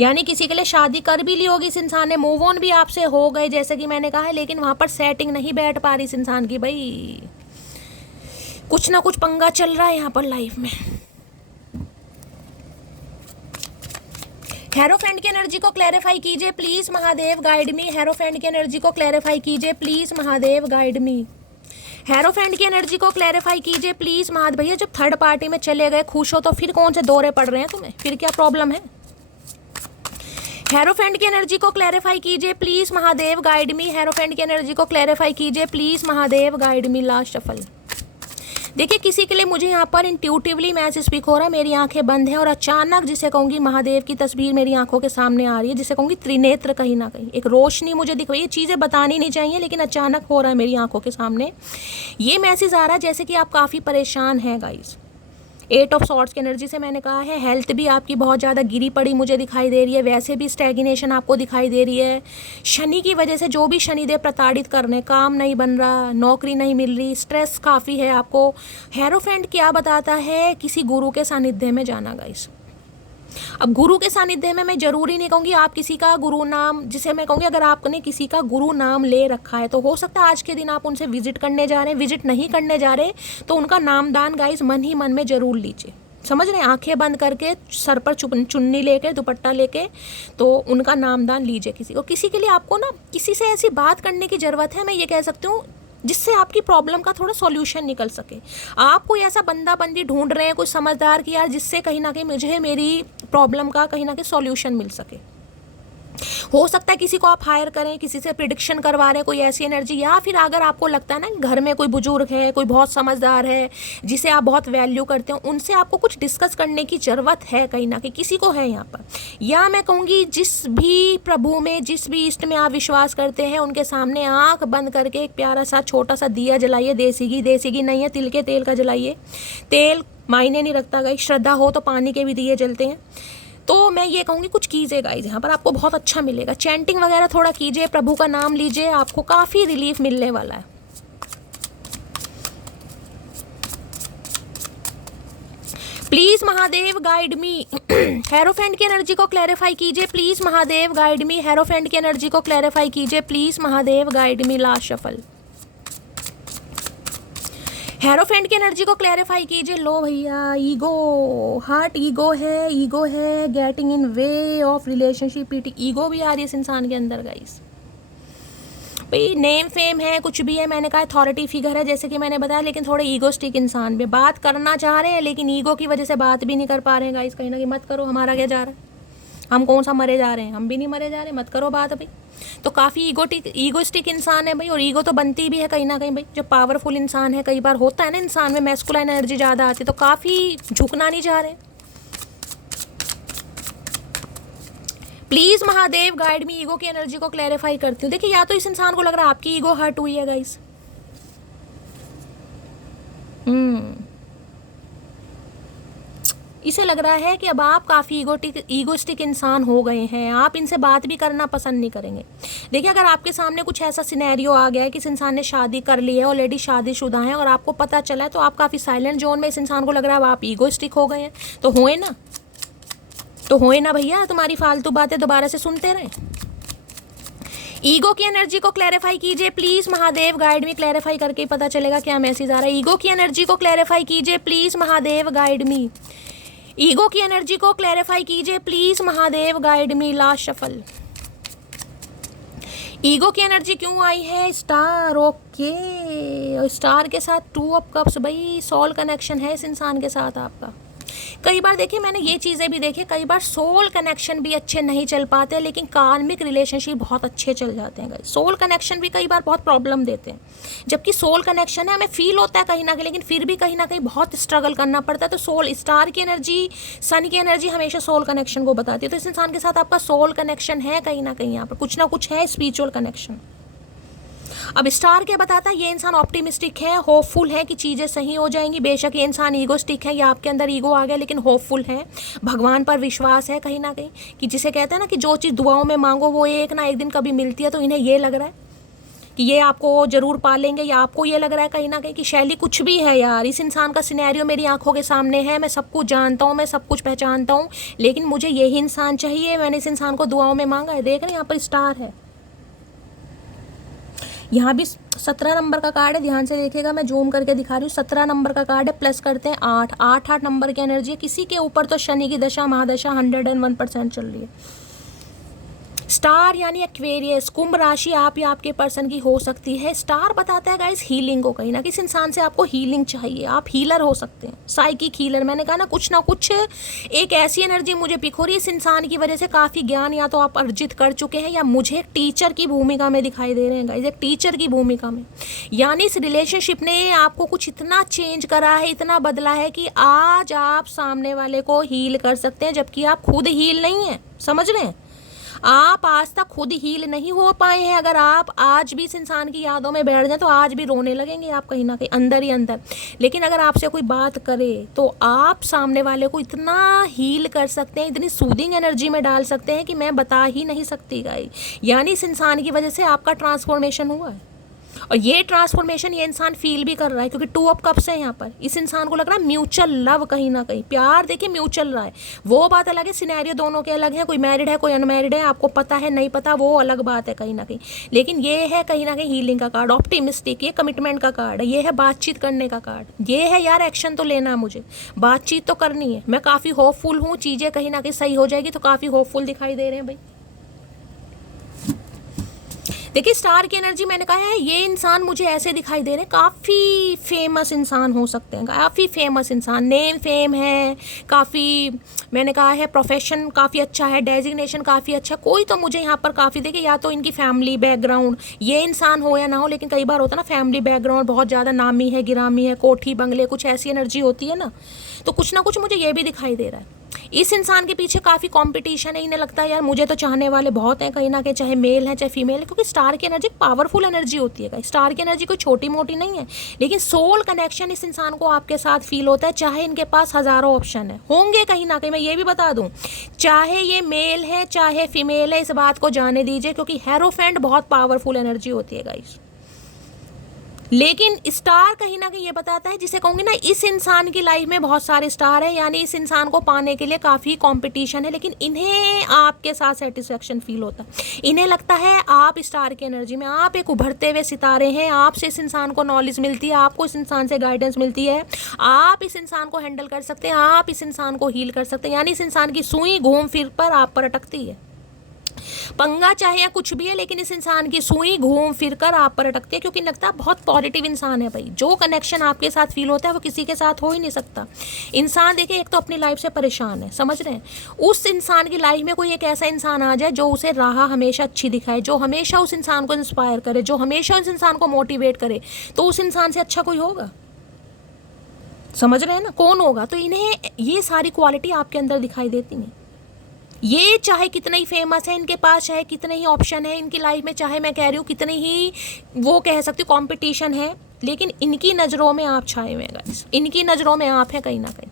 यानी किसी के लिए शादी कर भी ली होगी इस इंसान ने, मूव ऑन भी आपसे हो गए जैसे कि मैंने कहा है, लेकिन वहाँ पर सेटिंग नहीं बैठ पा रही इस इंसान की। भाई कुछ ना कुछ पंगा चल रहा है यहाँ पर लाइफ में। हेरोफेंट की एनर्जी को क्लैरिफाई कीजिए। Please Mahadev guide me. Hierophant की एनर्जी को क्लैरिफाई कीजिए। Please Mahadev guide me. Hierophant की एनर्जी को क्लैरिफाई कीजिए। प्लीज़ महादेव। भैया जब थर्ड पार्टी में चले गए, खुश हो, तो फिर कौन से दौरे पड़ रहे हैं तुम्हें? फिर क्या प्रॉब्लम है? हेरोफेंट की एनर्जी को क्लैरिफाई कीजिए। Please Mahadev guide me. Hierophant की एनर्जी को क्लैरिफाई कीजिए। Please Mahadev guide me. Last shuffle. देखिए किसी के लिए मुझे यहाँ पर इंट्यूटिवली मैसेज स्पीक हो रहा है, मेरी आंखें बंद हैं और अचानक जिसे कहूँगी महादेव की तस्वीर मेरी आंखों के सामने आ रही है, जिसे कहूँगी त्रिनेत्र। कहीं ना कहीं एक रोशनी मुझे दिख रही है। चीज़ें बतानी नहीं चाहिए, लेकिन अचानक हो रहा है मेरी आंखों के सामने। ये मैसेज आ रहा है जैसे कि आप काफ़ी परेशान हैं गाइस। एट ऑफ सॉर्ड्स की एनर्जी से मैंने कहा है हेल्थ भी आपकी बहुत ज़्यादा गिरी पड़ी मुझे दिखाई दे रही है, वैसे भी स्टैग्नेशन आपको दिखाई दे रही है। शनि की वजह से जो भी शनिदेव प्रताड़ित कर रहे हैं, काम नहीं बन रहा, नौकरी नहीं मिल रही, स्ट्रेस काफ़ी है आपको। हेरोफेंट क्या बताता है, किसी गुरु के सानिध्य में जाना गाइस। अब गुरु के सानिध्य में मैं जरूरी नहीं कहूँगी आप किसी का गुरु नाम, जिसे मैं कहूँगी अगर आपने किसी का गुरु नाम ले रखा है तो हो सकता है आज के दिन आप उनसे विजिट करने जा रहे हैं। विजिट नहीं करने जा रहे तो उनका नामदान गाइस मन ही मन में जरूर लीजिए। समझ रहे हैं, आंखें बंद करके सर पर चुन्नी लेके दुपट्टा लेके तो उनका नामदान लीजिए किसी को। किसी के लिए आपको ना किसी से ऐसी बात करने की ज़रूरत है, मैं ये कह सकती हूँ जिससे आपकी प्रॉब्लम का थोड़ा सॉल्यूशन निकल सके। आप कोई ऐसा बंदा बंदी ढूंढ रहे हैं, कोई समझदार कि यार जिससे कहीं ना कहीं मुझे मेरी प्रॉब्लम का कहीं ना कहीं सॉल्यूशन मिल सके। हो सकता है किसी को आप हायर करें, किसी से प्रिडिक्शन करवा रहे हैं, कोई ऐसी एनर्जी, या फिर अगर आपको लगता है ना घर में कोई बुजुर्ग है, कोई बहुत समझदार है जिसे आप बहुत वैल्यू करते हो, उनसे आपको कुछ डिस्कस करने की ज़रूरत है कहीं ना कहीं, किसी को है यहाँ पर। या मैं कहूँगी जिस भी प्रभु में, जिस भी इष्ट में आप विश्वास करते हैं, उनके सामने आँख बंद करके एक प्यारा सा छोटा सा दिया जलाइए। देसी घी नहीं है, तिल के तेल का जलाइए। तेल मायने नहीं रखता गाइस, श्रद्धा हो तो पानी के भी दिए जलते हैं। तो मैं ये कहूँगी कुछ कीजिए गाइस, यहाँ पर आपको बहुत अच्छा मिलेगा। चैंटिंग वगैरह थोड़ा कीजिए, प्रभु का नाम लीजिए, आपको काफ़ी रिलीफ मिलने वाला है। Please Mahadev guide me. Hierophant की एनर्जी को क्लैरिफाई कीजिए please Mahadev guide me. Hierophant की एनर्जी को क्लैरिफाई कीजिए please Mahadev guide me. Last shuffle. Hierophant की एनर्जी को क्लैरिफाई कीजिए। लो भैया, ईगो, हार्ट ईगो है, getting in way of relationship, ego भी आ रही है इस इंसान के अंदर गाइस। भाई नेम फेम है, कुछ भी है, मैंने कहा अथॉरिटी फिगर है जैसे कि मैंने बताया, लेकिन थोड़े ईगोस्टिक इंसान भी, बात करना चाह रहे हैं लेकिन ईगो की वजह से बात भी नहीं कर पा रहे हैं गाइस। कहीं ना कहीं मत करो, हमारा क्या जा रहा है, हम कौन सा मरे जा रहे हैं, हम भी नहीं मरे जा रहे, मत करो बात भाई। तो काफ़ी ईगोस्टिक इंसान है भाई, और ईगो तो बनती भी है कहीं ना कहीं भाई। जो पावरफुल इंसान है, कई बार होता है ना इंसान में मैस्कुलाइन एनर्जी ज़्यादा आती है, तो काफ़ी झुकना नहीं चाह रहे। Please Mahadev guide me. Ego की एनर्जी को क्लैरिफाई करती हूँ। देखिए, या तो इस इंसान को लग रहा है आपकी ईगो हर्ट हुई है गाइस, इसे लग रहा है कि अब आप काफ़ी ईगोस्टिक इंसान हो गए हैं, आप इनसे बात भी करना पसंद नहीं करेंगे। देखिए, अगर आपके सामने कुछ ऐसा सिनेरियो आ गया है कि इस इंसान ने शादी कर ली है, ऑलरेडी शादीशुदा है, और आपको पता चला है, तो आप काफ़ी साइलेंट जोन में, इस इंसान को लग रहा है अब आप ईगोस्टिक हो गए हैं। तो होए ना भैया, तुम्हारी फालतू बातें दोबारा से सुनते रहें। ईगो की एनर्जी को क्लैरिफाई कीजिए please Mahadev guide me. Clarify करके ही पता चलेगा क्या मैसेज आ रहा है। ईगो की एनर्जी को क्लैरिफाई कीजिए please Mahadev guide me. Ego की एनर्जी को क्लैरिफाई कीजिए please Mahadev guide me. Last shuffle. Ego की एनर्जी क्यों आई है? स्टार। ओके, स्टार के साथ 2 ऑफ कप्स। भाई सोल कनेक्शन है इस इंसान के साथ आपका। कई बार देखिए, मैंने ये चीज़ें भी देखी, कई बार सोल कनेक्शन भी अच्छे नहीं चल पाते, लेकिन कार्मिक रिलेशनशिप बहुत अच्छे चल जाते हैं। सोल कनेक्शन भी कई बार बहुत प्रॉब्लम देते हैं, जबकि सोल कनेक्शन है, हमें फील होता है कहीं ना कहीं, लेकिन फिर भी कहीं ना कहीं बहुत स्ट्रगल करना पड़ता है। तो सोल, स्टार की एनर्जी, सन की एनर्जी हमेशा सोल कनेक्शन को बताती है। तो इस इंसान के साथ आपका सोल कनेक्शन है कहीं ना कहीं, यहाँ पर कुछ ना कुछ है, स्पिरिचुअल कनेक्शन। अब स्टार क्या बताता है? ये इंसान ऑप्टिमिस्टिक है, होपफुल है कि चीज़ें सही हो जाएंगी। बेशक ये इंसान ईगोस्टिक है, या आपके अंदर ईगो आ गया, लेकिन होपफुल है, भगवान पर विश्वास है कहीं ना कहीं, कि जिसे कहते हैं ना कि जो चीज़ दुआओं में मांगो वो एक ना एक दिन कभी मिलती है। तो इन्हें ये लग रहा है कि ये आपको ज़रूर पालेंगे, या आपको ये लग रहा है कहीं ना कहीं कि शैली कुछ भी है यार, इस इंसान का सिनेरियो मेरी आंखों के सामने है, मैं सब कुछ जानता हूँ, मैं सब कुछ पहचानता हूँ, लेकिन मुझे यही इंसान चाहिए, मैंने इस इंसान को दुआओं में मांगा है। देख रहे हैं यहाँ पर स्टार है, यहाँ भी 17 नंबर का कार्ड है, ध्यान से देखिएगा, मैं जूम करके दिखा रही हूँ। 17 नंबर का कार्ड है, प्लस करते हैं 8 नंबर की एनर्जी है। किसी के ऊपर तो शनि की दशा महादशा 101% चल रही है। स्टार यानी एक्वेरियस, कुंभ राशि आप या आपके पर्सन की हो सकती है। स्टार बताता है गाइस हीलिंग को, कहीं ना किसी इंसान से आपको हीलिंग चाहिए, आप हीलर हो सकते हैं, साइकिक हीलर। मैंने कहा ना कुछ एक ऐसी एनर्जी मुझे पिक हो रही है, इस इंसान की वजह से काफ़ी ज्ञान या तो आप अर्जित कर चुके हैं, या मुझे एक टीचर की भूमिका में दिखाई दे रहे हैं गाइस, एक टीचर की भूमिका में। यानी इस रिलेशनशिप ने आपको कुछ इतना चेंज करा है, इतना बदला है कि आज आप सामने वाले को हील कर सकते हैं, जबकि आप खुद हील नहीं हैं। समझ रहे हैं? आप आज तक खुद हील नहीं हो पाए हैं। अगर आप आज भी इस इंसान की यादों में बैठ जाए तो आज भी रोने लगेंगे आप कहीं ना कहीं अंदर ही अंदर। लेकिन अगर आपसे कोई बात करे तो आप सामने वाले को इतना हील कर सकते हैं, इतनी सूदिंग एनर्जी में डाल सकते हैं कि मैं बता ही नहीं सकती गाइस। यानी इस इंसान की वजह से आपका ट्रांसफॉर्मेशन हुआ है, और ये ट्रांसफॉर्मेशन ये इंसान फील भी कर रहा है, क्योंकि 2 ऑफ कप्स है यहाँ पर। इस इंसान को लग रहा है म्यूचुअल लव, कहीं ना कहीं प्यार देखिए म्यूचुअल रहा है। वो बात अलग है, सिनेरियो दोनों के अलग है, कोई मैरिड है कोई अनमैरिड है, आपको पता है नहीं पता वो अलग बात है कहीं ना कहीं। लेकिन ये है कहीं ना कहीं हीलिंग का कार्ड, ऑप्टिमिस्टिक, ये कमिटमेंट का कार्ड है, ये है बातचीत करने का कार्ड, ये है यार एक्शन तो लेना है, मुझे बातचीत तो करनी है। मैं काफ़ी होपफुल हूँ, चीज़ें कहीं ना कहीं सही हो जाएगी, तो काफ़ी होपफुल दिखाई दे रहे हैं भाई। देखिए स्टार की एनर्जी मैंने कहा है, ये इंसान मुझे ऐसे दिखाई दे रहे हैं काफ़ी फेमस इंसान हो सकते हैं, काफ़ी फेमस इंसान, नेम फेम है काफ़ी, मैंने कहा है प्रोफेशन काफ़ी अच्छा है, डेजिग्नेशन काफ़ी अच्छा है। कोई तो मुझे यहाँ पर काफ़ी देखिए, या तो इनकी फैमिली बैकग्राउंड, ये इंसान हो या ना हो, लेकिन कई बार होता है ना फैमिली बैकग्राउंड बहुत ज़्यादा नामी है गिरामी है, कोठी बंगले, कुछ ऐसी एनर्जी होती है ना, तो कुछ ना कुछ मुझे ये भी दिखाई दे रहा है। इस इंसान के पीछे काफ़ी कंपटीशन है, इन्हें लगता है यार मुझे तो चाहने वाले बहुत हैं कहीं ना कहीं, चाहे मेल है चाहे फीमेल है, क्योंकि स्टार की एनर्जी पावरफुल एनर्जी होती है। स्टार की एनर्जी कोई छोटी मोटी नहीं है, लेकिन सोल कनेक्शन इस इंसान को आपके साथ फील होता है, चाहे इनके पास हज़ारों ऑप्शन है होंगे कहीं ना कहीं। मैं ये भी बता दूं, चाहे ये मेल है चाहे फीमेल है, इस बात को जाने दीजिए, क्योंकि हेरोफेंट बहुत पावरफुल एनर्जी होती है गाइस। लेकिन स्टार कहीं ना कहीं ये बताता है, जिसे कहूँगी ना इस इंसान की लाइफ में बहुत सारे स्टार हैं, यानी इस इंसान को पाने के लिए काफ़ी कंपटीशन है, लेकिन इन्हें आपके साथ सेटिस्फेक्शन फील होता है। इन्हें लगता है आप स्टार की एनर्जी में, आप एक उभरते हुए सितारे हैं, आपसे इस इंसान को नॉलेज मिलती है, आपको इस इंसान से गाइडेंस मिलती है, आप इस इंसान को हैंडल कर सकते हैं, आप इस इंसान को हील कर सकते हैं। यानी इस इंसान की सुई घूम फिर पर आप पर अटकती है, पंगा चाहे या कुछ भी है, लेकिन इस इंसान की सुई घूम फिर कर आप पर अटकती है, क्योंकि लगता है बहुत पॉजिटिव इंसान है भाई। जो कनेक्शन आपके साथ फील होता है वो किसी के साथ हो ही नहीं सकता। इंसान देखिए एक तो अपनी लाइफ से परेशान है, समझ रहे हैं, उस इंसान की लाइफ में कोई एक ऐसा इंसान आ जाए जो उसे राह हमेशा अच्छी दिखाए, जो हमेशा उस इंसान को इंस्पायर करे, जो हमेशा उस इंसान को मोटिवेट करे, तो उस इंसान से अच्छा कोई होगा? समझ रहे हैं ना, कौन होगा? तो इन्हें ये सारी क्वालिटी आपके अंदर दिखाई देती हैं। ये चाहे कितना ही फेमस है, इनके पास चाहे कितने ही ऑप्शन है इनकी लाइफ में, चाहे मैं कह रही हूँ कितने ही वो कह सकती हूँ कंपटीशन है, लेकिन इनकी नज़रों में आप छाए हुए हैं गाइस, इनकी नज़रों में आप हैं कहीं ना कहीं।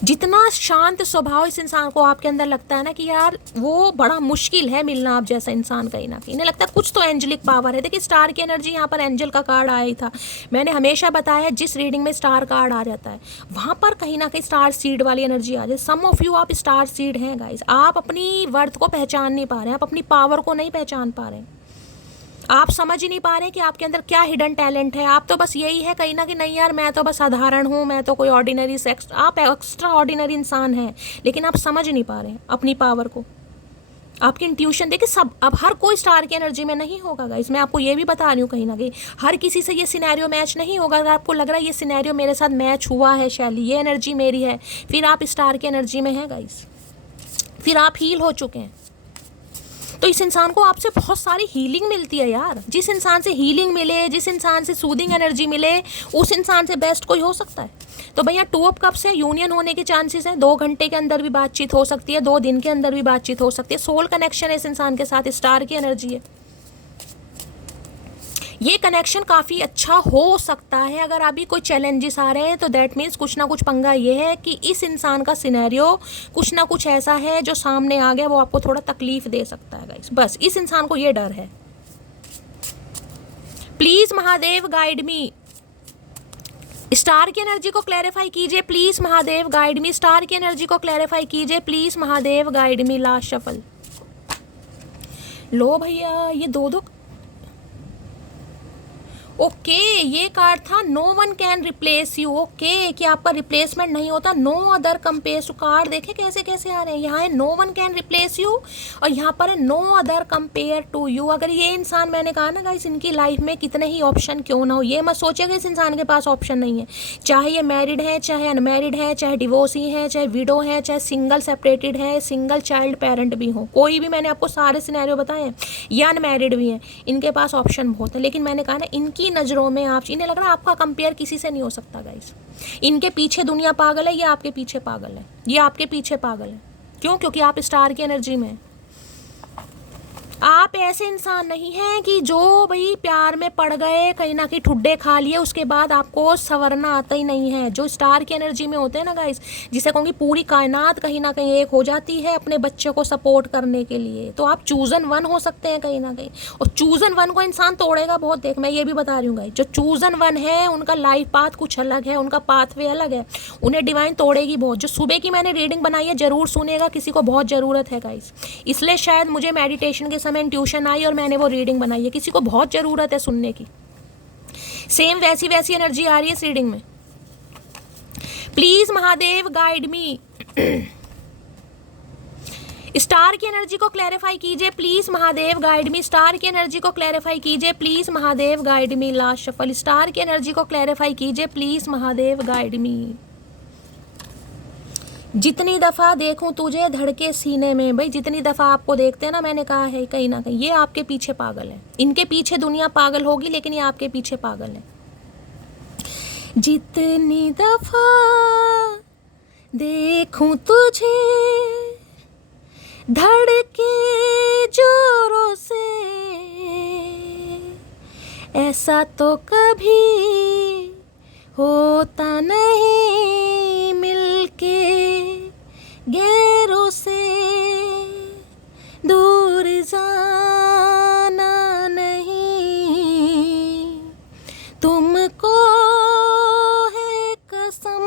जितना शांत स्वभाव इस इंसान को आपके अंदर लगता है ना कि यार वो बड़ा मुश्किल है मिलना आप जैसा इंसान, कहीं ना कहीं इन्हें लगता है कुछ तो एंजेलिक पावर है। देखिए स्टार की एनर्जी, यहाँ पर एंजल का कार्ड आया ही था, मैंने हमेशा बताया जिस रीडिंग में स्टार कार्ड आ जाता है वहाँ पर कहीं ना कहीं स्टार सीड वाली एनर्जी आ जाए। सम ऑफ यू आप स्टार सीड हैं गाइस, आप अपनी वर्थ को पहचान नहीं पा रहे हैं, आप अपनी पावर को नहीं पहचान पा रहे हैं, आप समझ ही नहीं पा रहे कि आपके अंदर क्या हिडन टैलेंट है। आप तो बस यही है कहीं ना कि नहीं यार मैं तो बस साधारण हूँ, मैं तो कोई ऑर्डिनरी सेक्स, आप एक्स्ट्रा ऑर्डिनरी इंसान हैं, लेकिन आप समझ नहीं पा रहे हैं अपनी पावर को, आपकी इंट्यूशन। देखिए सब, अब हर कोई स्टार की एनर्जी में नहीं होगा गाइस, मैं आपको ये भी बता रही हूँ कहीं ना कहीं हर किसी से ये सिनेरियो मैच नहीं होगा। अगर आपको लग रहा है ये सिनेरियो मेरे साथ मैच हुआ है, शैली ये एनर्जी मेरी है, फिर आप स्टार की एनर्जी में हैं गाइस, फिर आप हील हो चुके हैं। तो इस इंसान को आपसे बहुत सारी हीलिंग मिलती है यार। जिस इंसान से हीलिंग मिले, जिस इंसान से सूदिंग एनर्जी मिले, उस इंसान से बेस्ट कोई हो सकता है? तो भैया 2 ऑफ कप्स से यूनियन होने के चांसेस हैं, 2 घंटे के अंदर भी बातचीत हो सकती है, 2 दिन के अंदर भी बातचीत हो सकती है। सोल कनेक्शन है इस इंसान के साथ, स्टार की एनर्जी है, ये कनेक्शन काफ़ी अच्छा हो सकता है। अगर अभी कोई चैलेंजेस आ रहे हैं तो दैट मीन्स कुछ ना कुछ पंगा ये है कि इस इंसान का सिनेरियो कुछ ना कुछ ऐसा है जो सामने आ गया, वो आपको थोड़ा तकलीफ दे सकता है गाइस, बस इस इंसान को ये डर है। Please Mahadev guide me, star की एनर्जी को क्लैरिफाई कीजिए please Mahadev guide me, star की एनर्जी को क्लैरिफाई कीजिए please Mahadev guide me. Last shuffle लो भैया, ये 2 ओके ये कार्ड था no one can replace you. Okay कि आपका रिप्लेसमेंट नहीं होता, no other compare to. Card देखे कैसे कैसे आ रहे हैं, यहाँ है no one can replace you और यहाँ पर है no other compare to you. अगर ये इंसान, मैंने कहा ना गाइस, इनकी लाइफ में कितने ही ऑप्शन क्यों ना हो, ये मत सोचिएगा इस इंसान के पास ऑप्शन नहीं है। चाहे ये मैरिड है, चाहे अनमैरिड है, चाहे डिवोर्सी है, चाहे विडो है, चाहे सिंगल सेपरेटेड है, सिंगल चाइल्ड पेरेंट भी हो, कोई भी, मैंने आपको सारे सिनेरियो बताए हैं, या अनमैरिड भी हैं, इनके पास ऑप्शन बहुत है। लेकिन मैंने कहा ना इनकी नज़रों में आप, इन्हें लग रहा है आपका कंपेयर किसी से नहीं हो सकता गाइस। इनके पीछे दुनिया पागल है, ये आपके पीछे पागल है, ये आपके पीछे पागल है। क्यों? क्योंकि आप स्टार की एनर्जी में हैं। आप ऐसे इंसान नहीं हैं कि जो भाई प्यार में पड़ गए, कहीं ना कहीं ठुड्डे खा लिए, उसके बाद आपको संवरना आता ही नहीं है। जो स्टार की एनर्जी में होते हैं ना गाइस, जिसे कहूँगी पूरी कायनात कहीं ना कहीं एक हो जाती है अपने बच्चे को सपोर्ट करने के लिए। तो आप चूजन वन हो सकते हैं कहीं ना कहीं, और चूजन वन को इंसान तोड़ेगा बहुत। देख, मैं ये भी बता रही हूँ गाइस, जो चूजन वन है उनका लाइफ पाथ कुछ अलग है, उनका पाथवे अलग है, उन्हें डिवाइन तोड़ेगी बहुत। जो सुबह की मैंने रीडिंग बनाई है जरूर सुनेगा, किसी को बहुत ज़रूरत है गाइस, इसलिए शायद मुझे मेडिटेशन के समय ट्यूशन आई और मैंने वो रीडिंग बनाई है, किसी को बहुत ज़रूरत है सुनने की। सेम वैसी वैसी एनर्जी आ रही है इस रीडिंग में। Please Mahadev guide me. Star की एनर्जी को क्लैरिफाई कीजिए please Mahadev guide me. Star की एनर्जी को क्लैरिफाई कीजिए please Mahadev guide me. Last shuffle. Star की एनर्जी को क्लैरिफाई कीजिए प्लीज महादेव गाइड मी। जितनी दफ़ा देखूं तुझे धड़के सीने में। भाई जितनी दफ़ा आपको देखते हैं ना, मैंने कहा है कहीं ना कहीं ये आपके पीछे पागल है। इनके पीछे दुनिया पागल होगी, लेकिन ये आपके पीछे पागल है। जितनी दफ़ा देखूं तुझे धड़के जोरों से, ऐसा तो कभी होता नहीं मिलके गैरों से। दूर जाना नहीं तुमको है कसम,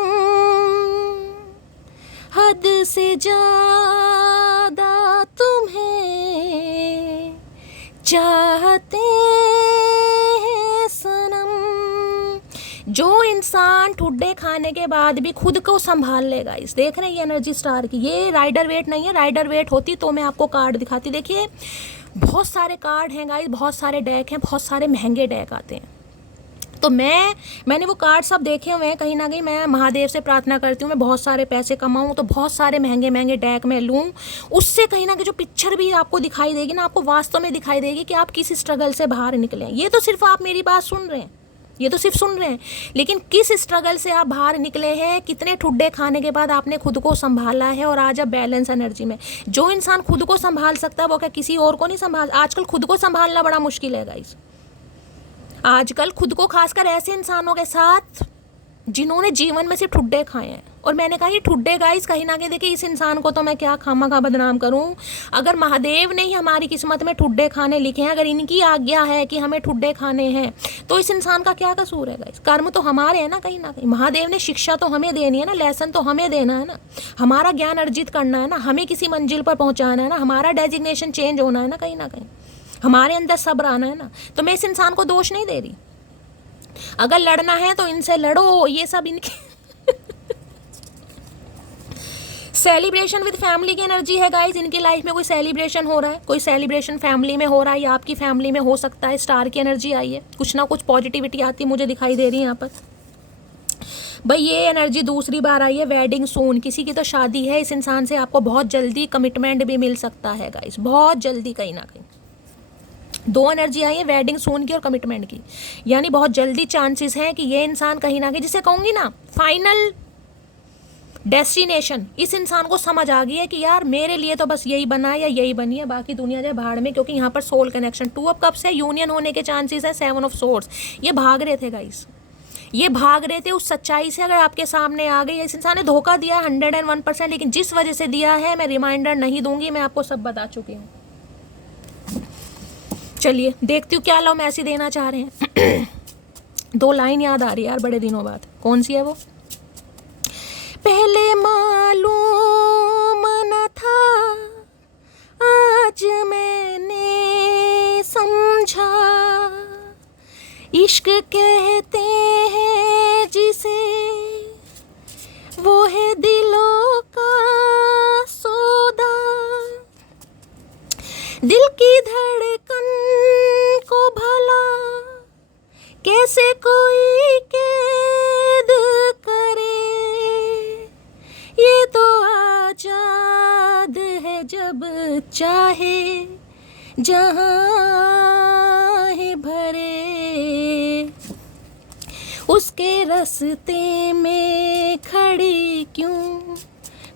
हद से ज्यादा तुम्हें चाहते हैं सनम। जो इंसान ठुड्डे खाने के बाद भी खुद को संभाल लेगा, इस देख रहे हैं ये एनर्जी स्टार की, ये राइडर वेट नहीं है। राइडर वेट होती तो मैं आपको कार्ड दिखाती। देखिए बहुत सारे कार्ड हैं गाइस, बहुत सारे डेक हैं, बहुत सारे महंगे डेक आते हैं। तो मैंने वो कार्ड सब देखे हुए हैं। कहीं ना कहीं मैं महादेव से प्रार्थना करती हूँ मैं बहुत सारे पैसे कमाऊँ, तो बहुत सारे महंगे महंगे डेक में लूँ। उससे कहीं ना कहीं जो पिक्चर भी आपको दिखाई देगी ना, आपको वास्तव में दिखाई देगी कि आप किस स्ट्रगल से बाहर निकले हैं। ये तो सिर्फ आप मेरी बात सुन रहे हैं, ये तो सिर्फ सुन रहे हैं, लेकिन किस स्ट्रगल से आप बाहर निकले हैं, कितने ठुड्डे खाने के बाद आपने खुद को संभाला है, और आज आप बैलेंस एनर्जी में। जो इंसान खुद को संभाल सकता है वो क्या किसी और को नहीं संभाल। आजकल खुद को संभालना बड़ा मुश्किल है गाइस। आजकल खुद को, खासकर ऐसे इंसानों के साथ जिन्होंने जीवन में सिर्फ ठुड्डे खाए हैं। और मैंने कहा ये ठुड्डे गाइस कहीं ना कहीं, देखिए इस इंसान को तो मैं क्या खामा बदनाम करूं। अगर महादेव ने ही हमारी किस्मत में ठुड्डे खाने लिखे हैं, अगर इनकी आज्ञा है कि हमें ठुड्डे खाने हैं, तो इस इंसान का क्या कसूर है गाइस। कर्म तो हमारे हैं ना कहीं ना कहीं। महादेव ने शिक्षा तो हमें देनी है ना, लेसन तो हमें देना है ना, हमारा ज्ञान अर्जित करना है ना, हमें किसी मंजिल पर पहुँचाना है ना, हमारा डेजिग्नेशन चेंज होना है ना, कहीं ना कहीं हमारे अंदर सब्र आना है ना। तो मैं इस इंसान को दोष नहीं दे रही। अगर लड़ना है तो इनसे लड़ो, ये सब इनके सेलिब्रेशन विद फैमिली की एनर्जी है गाइस। इनकी लाइफ में कोई सेलिब्रेशन हो रहा है, कोई सेलिब्रेशन फैमिली में हो रहा है, या आपकी फैमिली में हो सकता है। स्टार की एनर्जी आई है, कुछ ना कुछ पॉजिटिविटी आती मुझे दिखाई दे रही है यहाँ पर। भाई ये एनर्जी दूसरी बार आई है, वेडिंग सून। किसी की तो शादी है, इस इंसान से आपको बहुत जल्दी कमिटमेंट भी मिल सकता है गाइस, बहुत जल्दी। कहीं ना कहीं दो एनर्जी आई है, वेडिंग सून की और कमिटमेंट की, यानी बहुत जल्दी चांसेस हैं कि ये इंसान कहीं ना कहीं, जिसे कहूँगी ना फाइनल डेस्टिनेशन, इस इंसान को समझ आ गई है कि यार मेरे लिए तो बस यही बना है या यही बनी है, बाकी दुनिया जाए भाड़ में। क्योंकि यहाँ पर सोल कनेक्शन, 2 ऑफ कप्स है, यूनियन होने के चांसेस है, 7 ऑफ सोर्ड्स। ये भाग रहे थे गाइस, ये भाग रहे थे उस सच्चाई से। अगर आपके सामने आ गई, इस इंसान ने धोखा दिया 101%, लेकिन जिस वजह से दिया है मैं रिमाइंडर नहीं दूंगी, मैं आपको सब बता चुकी हूँ। चलिए देखती हूँ क्या लव मैसेज देना चाह रहे हैं। 2 लाइन याद आ रही है यार बड़े दिनों बाद, कौन सी है वो। पहले मालूम न था, आज मैंने समझा, इश्क कहते हैं जिसे, वो है दिलों का सौदा। दिल की धड़कन को भला कैसे कोई कैद करे, ये तो आजाद है जब चाहे जहाँ है भरे, उसके रास्ते में खड़ी क्यों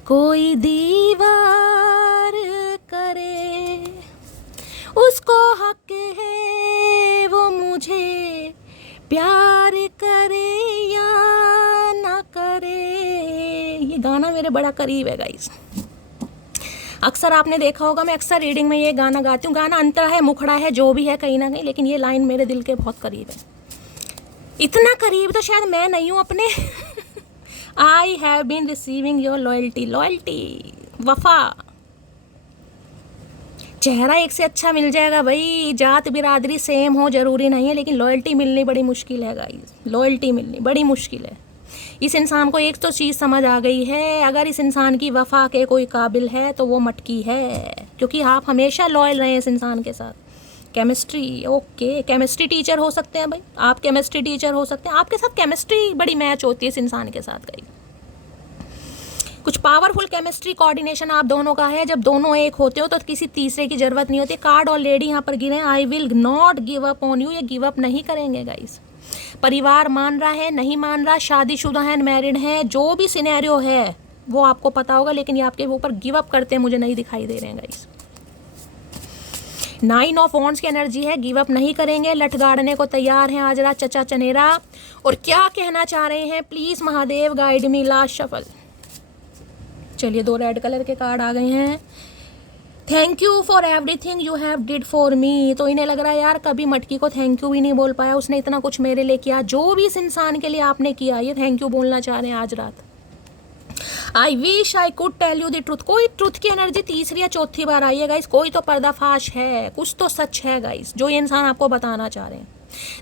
कोई दीवार करे, जिसको हक है वो मुझे प्यार करे या ना करे। ये गाना मेरे बड़ा करीब है गाइस। अक्सर आपने देखा होगा मैं अक्सर रीडिंग में ये गाना गाती हूँ। गाना अंतरा है, मुखड़ा है, जो भी है कहीं ना कहीं, लेकिन ये लाइन मेरे दिल के बहुत करीब है। इतना करीब तो शायद मैं नहीं हूँ अपने। I have been receiving your loyalty. Loyalty, वफा। चेहरा एक से अच्छा मिल जाएगा भाई, जात बिरादरी सेम हो जरूरी नहीं है, लेकिन लॉयल्टी मिलनी बड़ी मुश्किल है गाइस। लॉयल्टी मिलनी बड़ी मुश्किल है। इस इंसान को एक तो चीज़ समझ आ गई है, अगर इस इंसान की वफा के कोई काबिल है तो वो मटकी है, क्योंकि आप हमेशा लॉयल रहे इस इंसान के साथ। केमिस्ट्री, ओके, केमिस्ट्री टीचर हो सकते हैं भाई आप, केमिस्ट्री टीचर हो सकते हैं, आपके साथ केमिस्ट्री बड़ी मैच होती है इस इंसान के साथ गाइस। कुछ पावरफुल केमिस्ट्री कोऑर्डिनेशन आप दोनों का है। जब दोनों एक होते हो तो किसी तीसरे की जरूरत नहीं होती। कार्ड ऑलरेडी यहाँ पर गिरे, I will not give up on you, ये गिव अप नहीं करेंगे गाइस। परिवार मान रहा है, नहीं मान रहा, शादीशुदा है, मैरिड है, जो भी सिनेरियो है वो आपको पता होगा, लेकिन ये आपके ऊपर गिव अप करते हैं मुझे नहीं दिखाई दे रहे हैं गाइस। 9 ऑफ वॉन्ड्स की एनर्जी है, गिव अप नहीं करेंगे, लठगाड़ने को तैयार हैं आज रात चचा चनेरा। और क्या कहना चाह रहे हैं, please Mahadev guide me, last shuffle. चलिए 2 रेड कलर के कार्ड आ गए हैं। Thank you for everything you have did for me. तो इन्हें लग रहा है यार कभी मटकी को थैंक यू भी नहीं बोल पाया, उसने इतना कुछ मेरे लिए किया। जो भी इस इंसान के लिए आपने किया, ये थैंक यू बोलना चाह रहे हैं आज रात। I wish I could tell you the truth. कोई ट्रुथ की एनर्जी तीसरी या चौथी बार आई है गाइस। कोई तो पर्दाफाश है, कुछ तो सच है गाइस, जो ये इंसान आपको बताना चाह रहे हैं।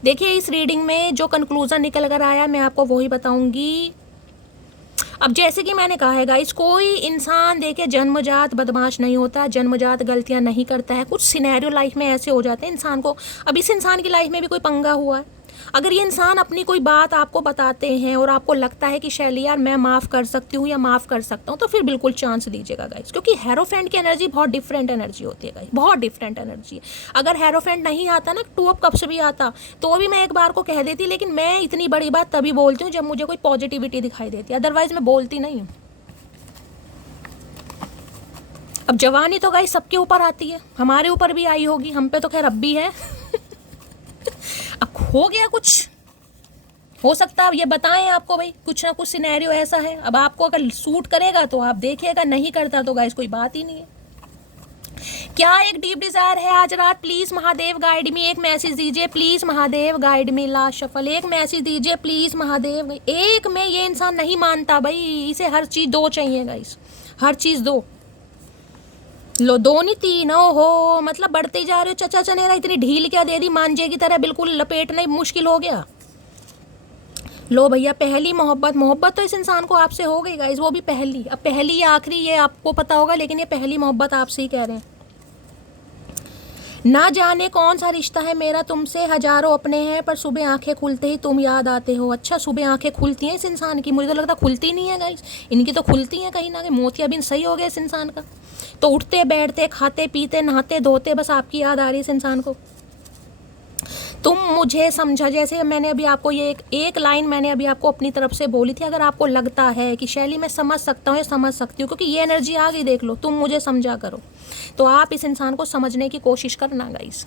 देखिए इस रीडिंग में जो कंक्लूजन निकल कर आया मैं आपको वही बताऊंगी। अब जैसे कि मैंने कहा है गाइस, कोई इंसान देखे जन्मजात बदमाश नहीं होता, जन्मजात गलतियां नहीं करता है। कुछ सिनेरियो लाइफ में ऐसे हो जाते हैं इंसान को। अब इस इंसान की लाइफ में भी कोई पंगा हुआ है। अगर ये इंसान अपनी कोई बात आपको बताते हैं और आपको लगता है कि शैली यार मैं माफ़ कर सकती हूँ या माफ़ कर सकता हूँ, तो फिर बिल्कुल चांस दीजिएगा गाइस, क्योंकि हेरोफेंट की एनर्जी बहुत डिफरेंट एनर्जी होती है गाइस, बहुत डिफरेंट एनर्जी है। अगर हेरोफेंट नहीं आता ना, 2 ऑफ कप्स भी आता तो भी मैं एक बार को कह देती, लेकिन मैं इतनी बड़ी बात तभी बोलती हूँ जब मुझे कोई पॉजिटिविटी दिखाई देती है, अदरवाइज मैं बोलती नहीं हूँ। अब जवानी तो गाइस सबके ऊपर आती है, हमारे ऊपर भी आई होगी, हम पे तो खैर अब भी है। अब हो गया कुछ, हो सकता है अब ये बताएं आपको भाई, कुछ ना कुछ सिनेरियो ऐसा है। अब आपको अगर सूट करेगा तो आप देखिएगा, नहीं करता तो गाइस कोई बात ही नहीं है। क्या एक डीप डिजायर है आज रात, प्लीज महादेव गाइड मी, एक मैसेज दीजिए please Mahadev guide me. Last shuffle, एक मैसेज दीजिए प्लीज महादेव। एक में ये इंसान नहीं मानता भाई, इसे हर चीज 2 चाहिए गाइस, हर चीज 2। लो 2 नहीं 3, हो मतलब बढ़ते ही जा रहे हो चचा चनेरा, इतनी ढील क्या दे दी, मांझे की तरह बिल्कुल लपेटना ही मुश्किल हो गया। लो भैया पहली मोहब्बत तो इस इंसान को आपसे हो गई गाइस, वो भी पहली। अब पहली या आखिरी ये आपको पता होगा, लेकिन ये पहली मोहब्बत आपसे ही कह रहे हैं। ना जाने कौन सा रिश्ता है मेरा तुमसे, हजारों अपने हैं पर सुबह आंखें खुलते ही तुम याद आते हो। अच्छा सुबह आंखें खुलती हैं इस इंसान की, मुझे तो लगता खुलती नहीं है गाइस, इनकी तो खुलती हैं कहीं ना कहीं। मोतियाबिंद सही हो गया इस इंसान का। तो उठते बैठते खाते पीते नहाते धोते बस आपकी याद आ रही है इस इंसान को। तुम मुझे समझा, जैसे मैंने अभी आपको ये एक लाइन मैंने अभी आपको अपनी तरफ से बोली थी। अगर आपको लगता है कि शैली मैं समझ सकता हूँ या समझ सकती हूँ, क्योंकि ये एनर्जी आ गई, देख लो, तुम मुझे समझा करो, तो आप इस इंसान को समझने की कोशिश करना गाइस।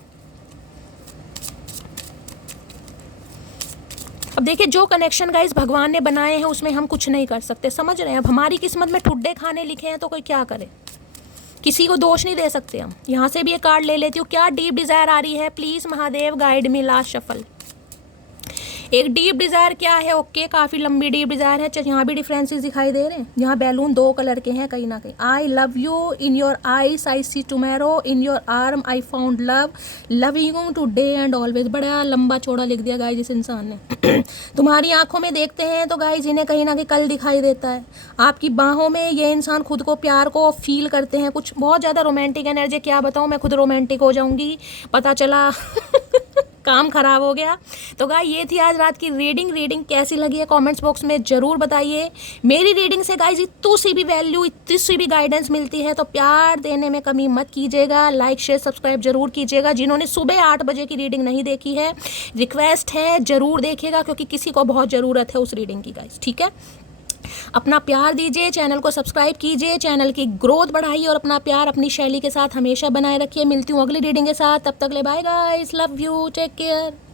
अब देखिए जो कनेक्शन गाइस भगवान ने बनाए हैं उसमें हम कुछ नहीं कर सकते, समझ रहे हैं। अब हमारी किस्मत में ठुड्डे खाने लिखे हैं तो कोई क्या करे, किसी को दोष नहीं दे सकते हम। यहाँ से भी ये कार्ड ले लेती हूँ। क्या डीप डिजायर आ रही है, please Mahadev guide me. Last shuffle, एक डीप डिजायर क्या है, ओके काफी लंबी डीप डिजायर है। यहाँ भी डिफरेंसेस दिखाई दे रहे हैं, यहाँ बैलून 2 कलर के हैं कहीं ना कहीं। आई love you, in your eyes I see tomorrow, in your arm I found love, loving you today and always. बड़ा लंबा चौड़ा लिख दिया गाइस जिस इंसान ने। तुम्हारी आंखों में देखते हैं तो गाइस इन्हें कहीं ना कहीं कल दिखाई देता है। आपकी बाहों में ये इंसान खुद को प्यार को फील करते हैं, कुछ बहुत ज़्यादा रोमांटिक एनर्जी। क्या बताऊँ, मैं खुद रोमांटिक हो जाऊंगी, पता चला काम खराब हो गया। तो गाइस ये थी आज रात की रीडिंग कैसी लगी है कमेंट्स बॉक्स में ज़रूर बताइए। मेरी रीडिंग से गाइस इतनी सी भी वैल्यू, इतनी सी भी गाइडेंस मिलती है, तो प्यार देने में कमी मत कीजिएगा। लाइक शेयर सब्सक्राइब जरूर कीजिएगा। जिन्होंने सुबह 8 बजे की रीडिंग नहीं देखी है, रिक्वेस्ट है ज़रूर देखिएगा, क्योंकि किसी को बहुत ज़रूरत है उस रीडिंग की गाइस, ठीक है। अपना प्यार दीजिए, चैनल को सब्सक्राइब कीजिए, चैनल की ग्रोथ बढ़ाइए और अपना प्यार अपनी शैली के साथ हमेशा बनाए रखिए। मिलती हूँ अगली रीडिंग के साथ, तब तक ले bye guys, love you, take care.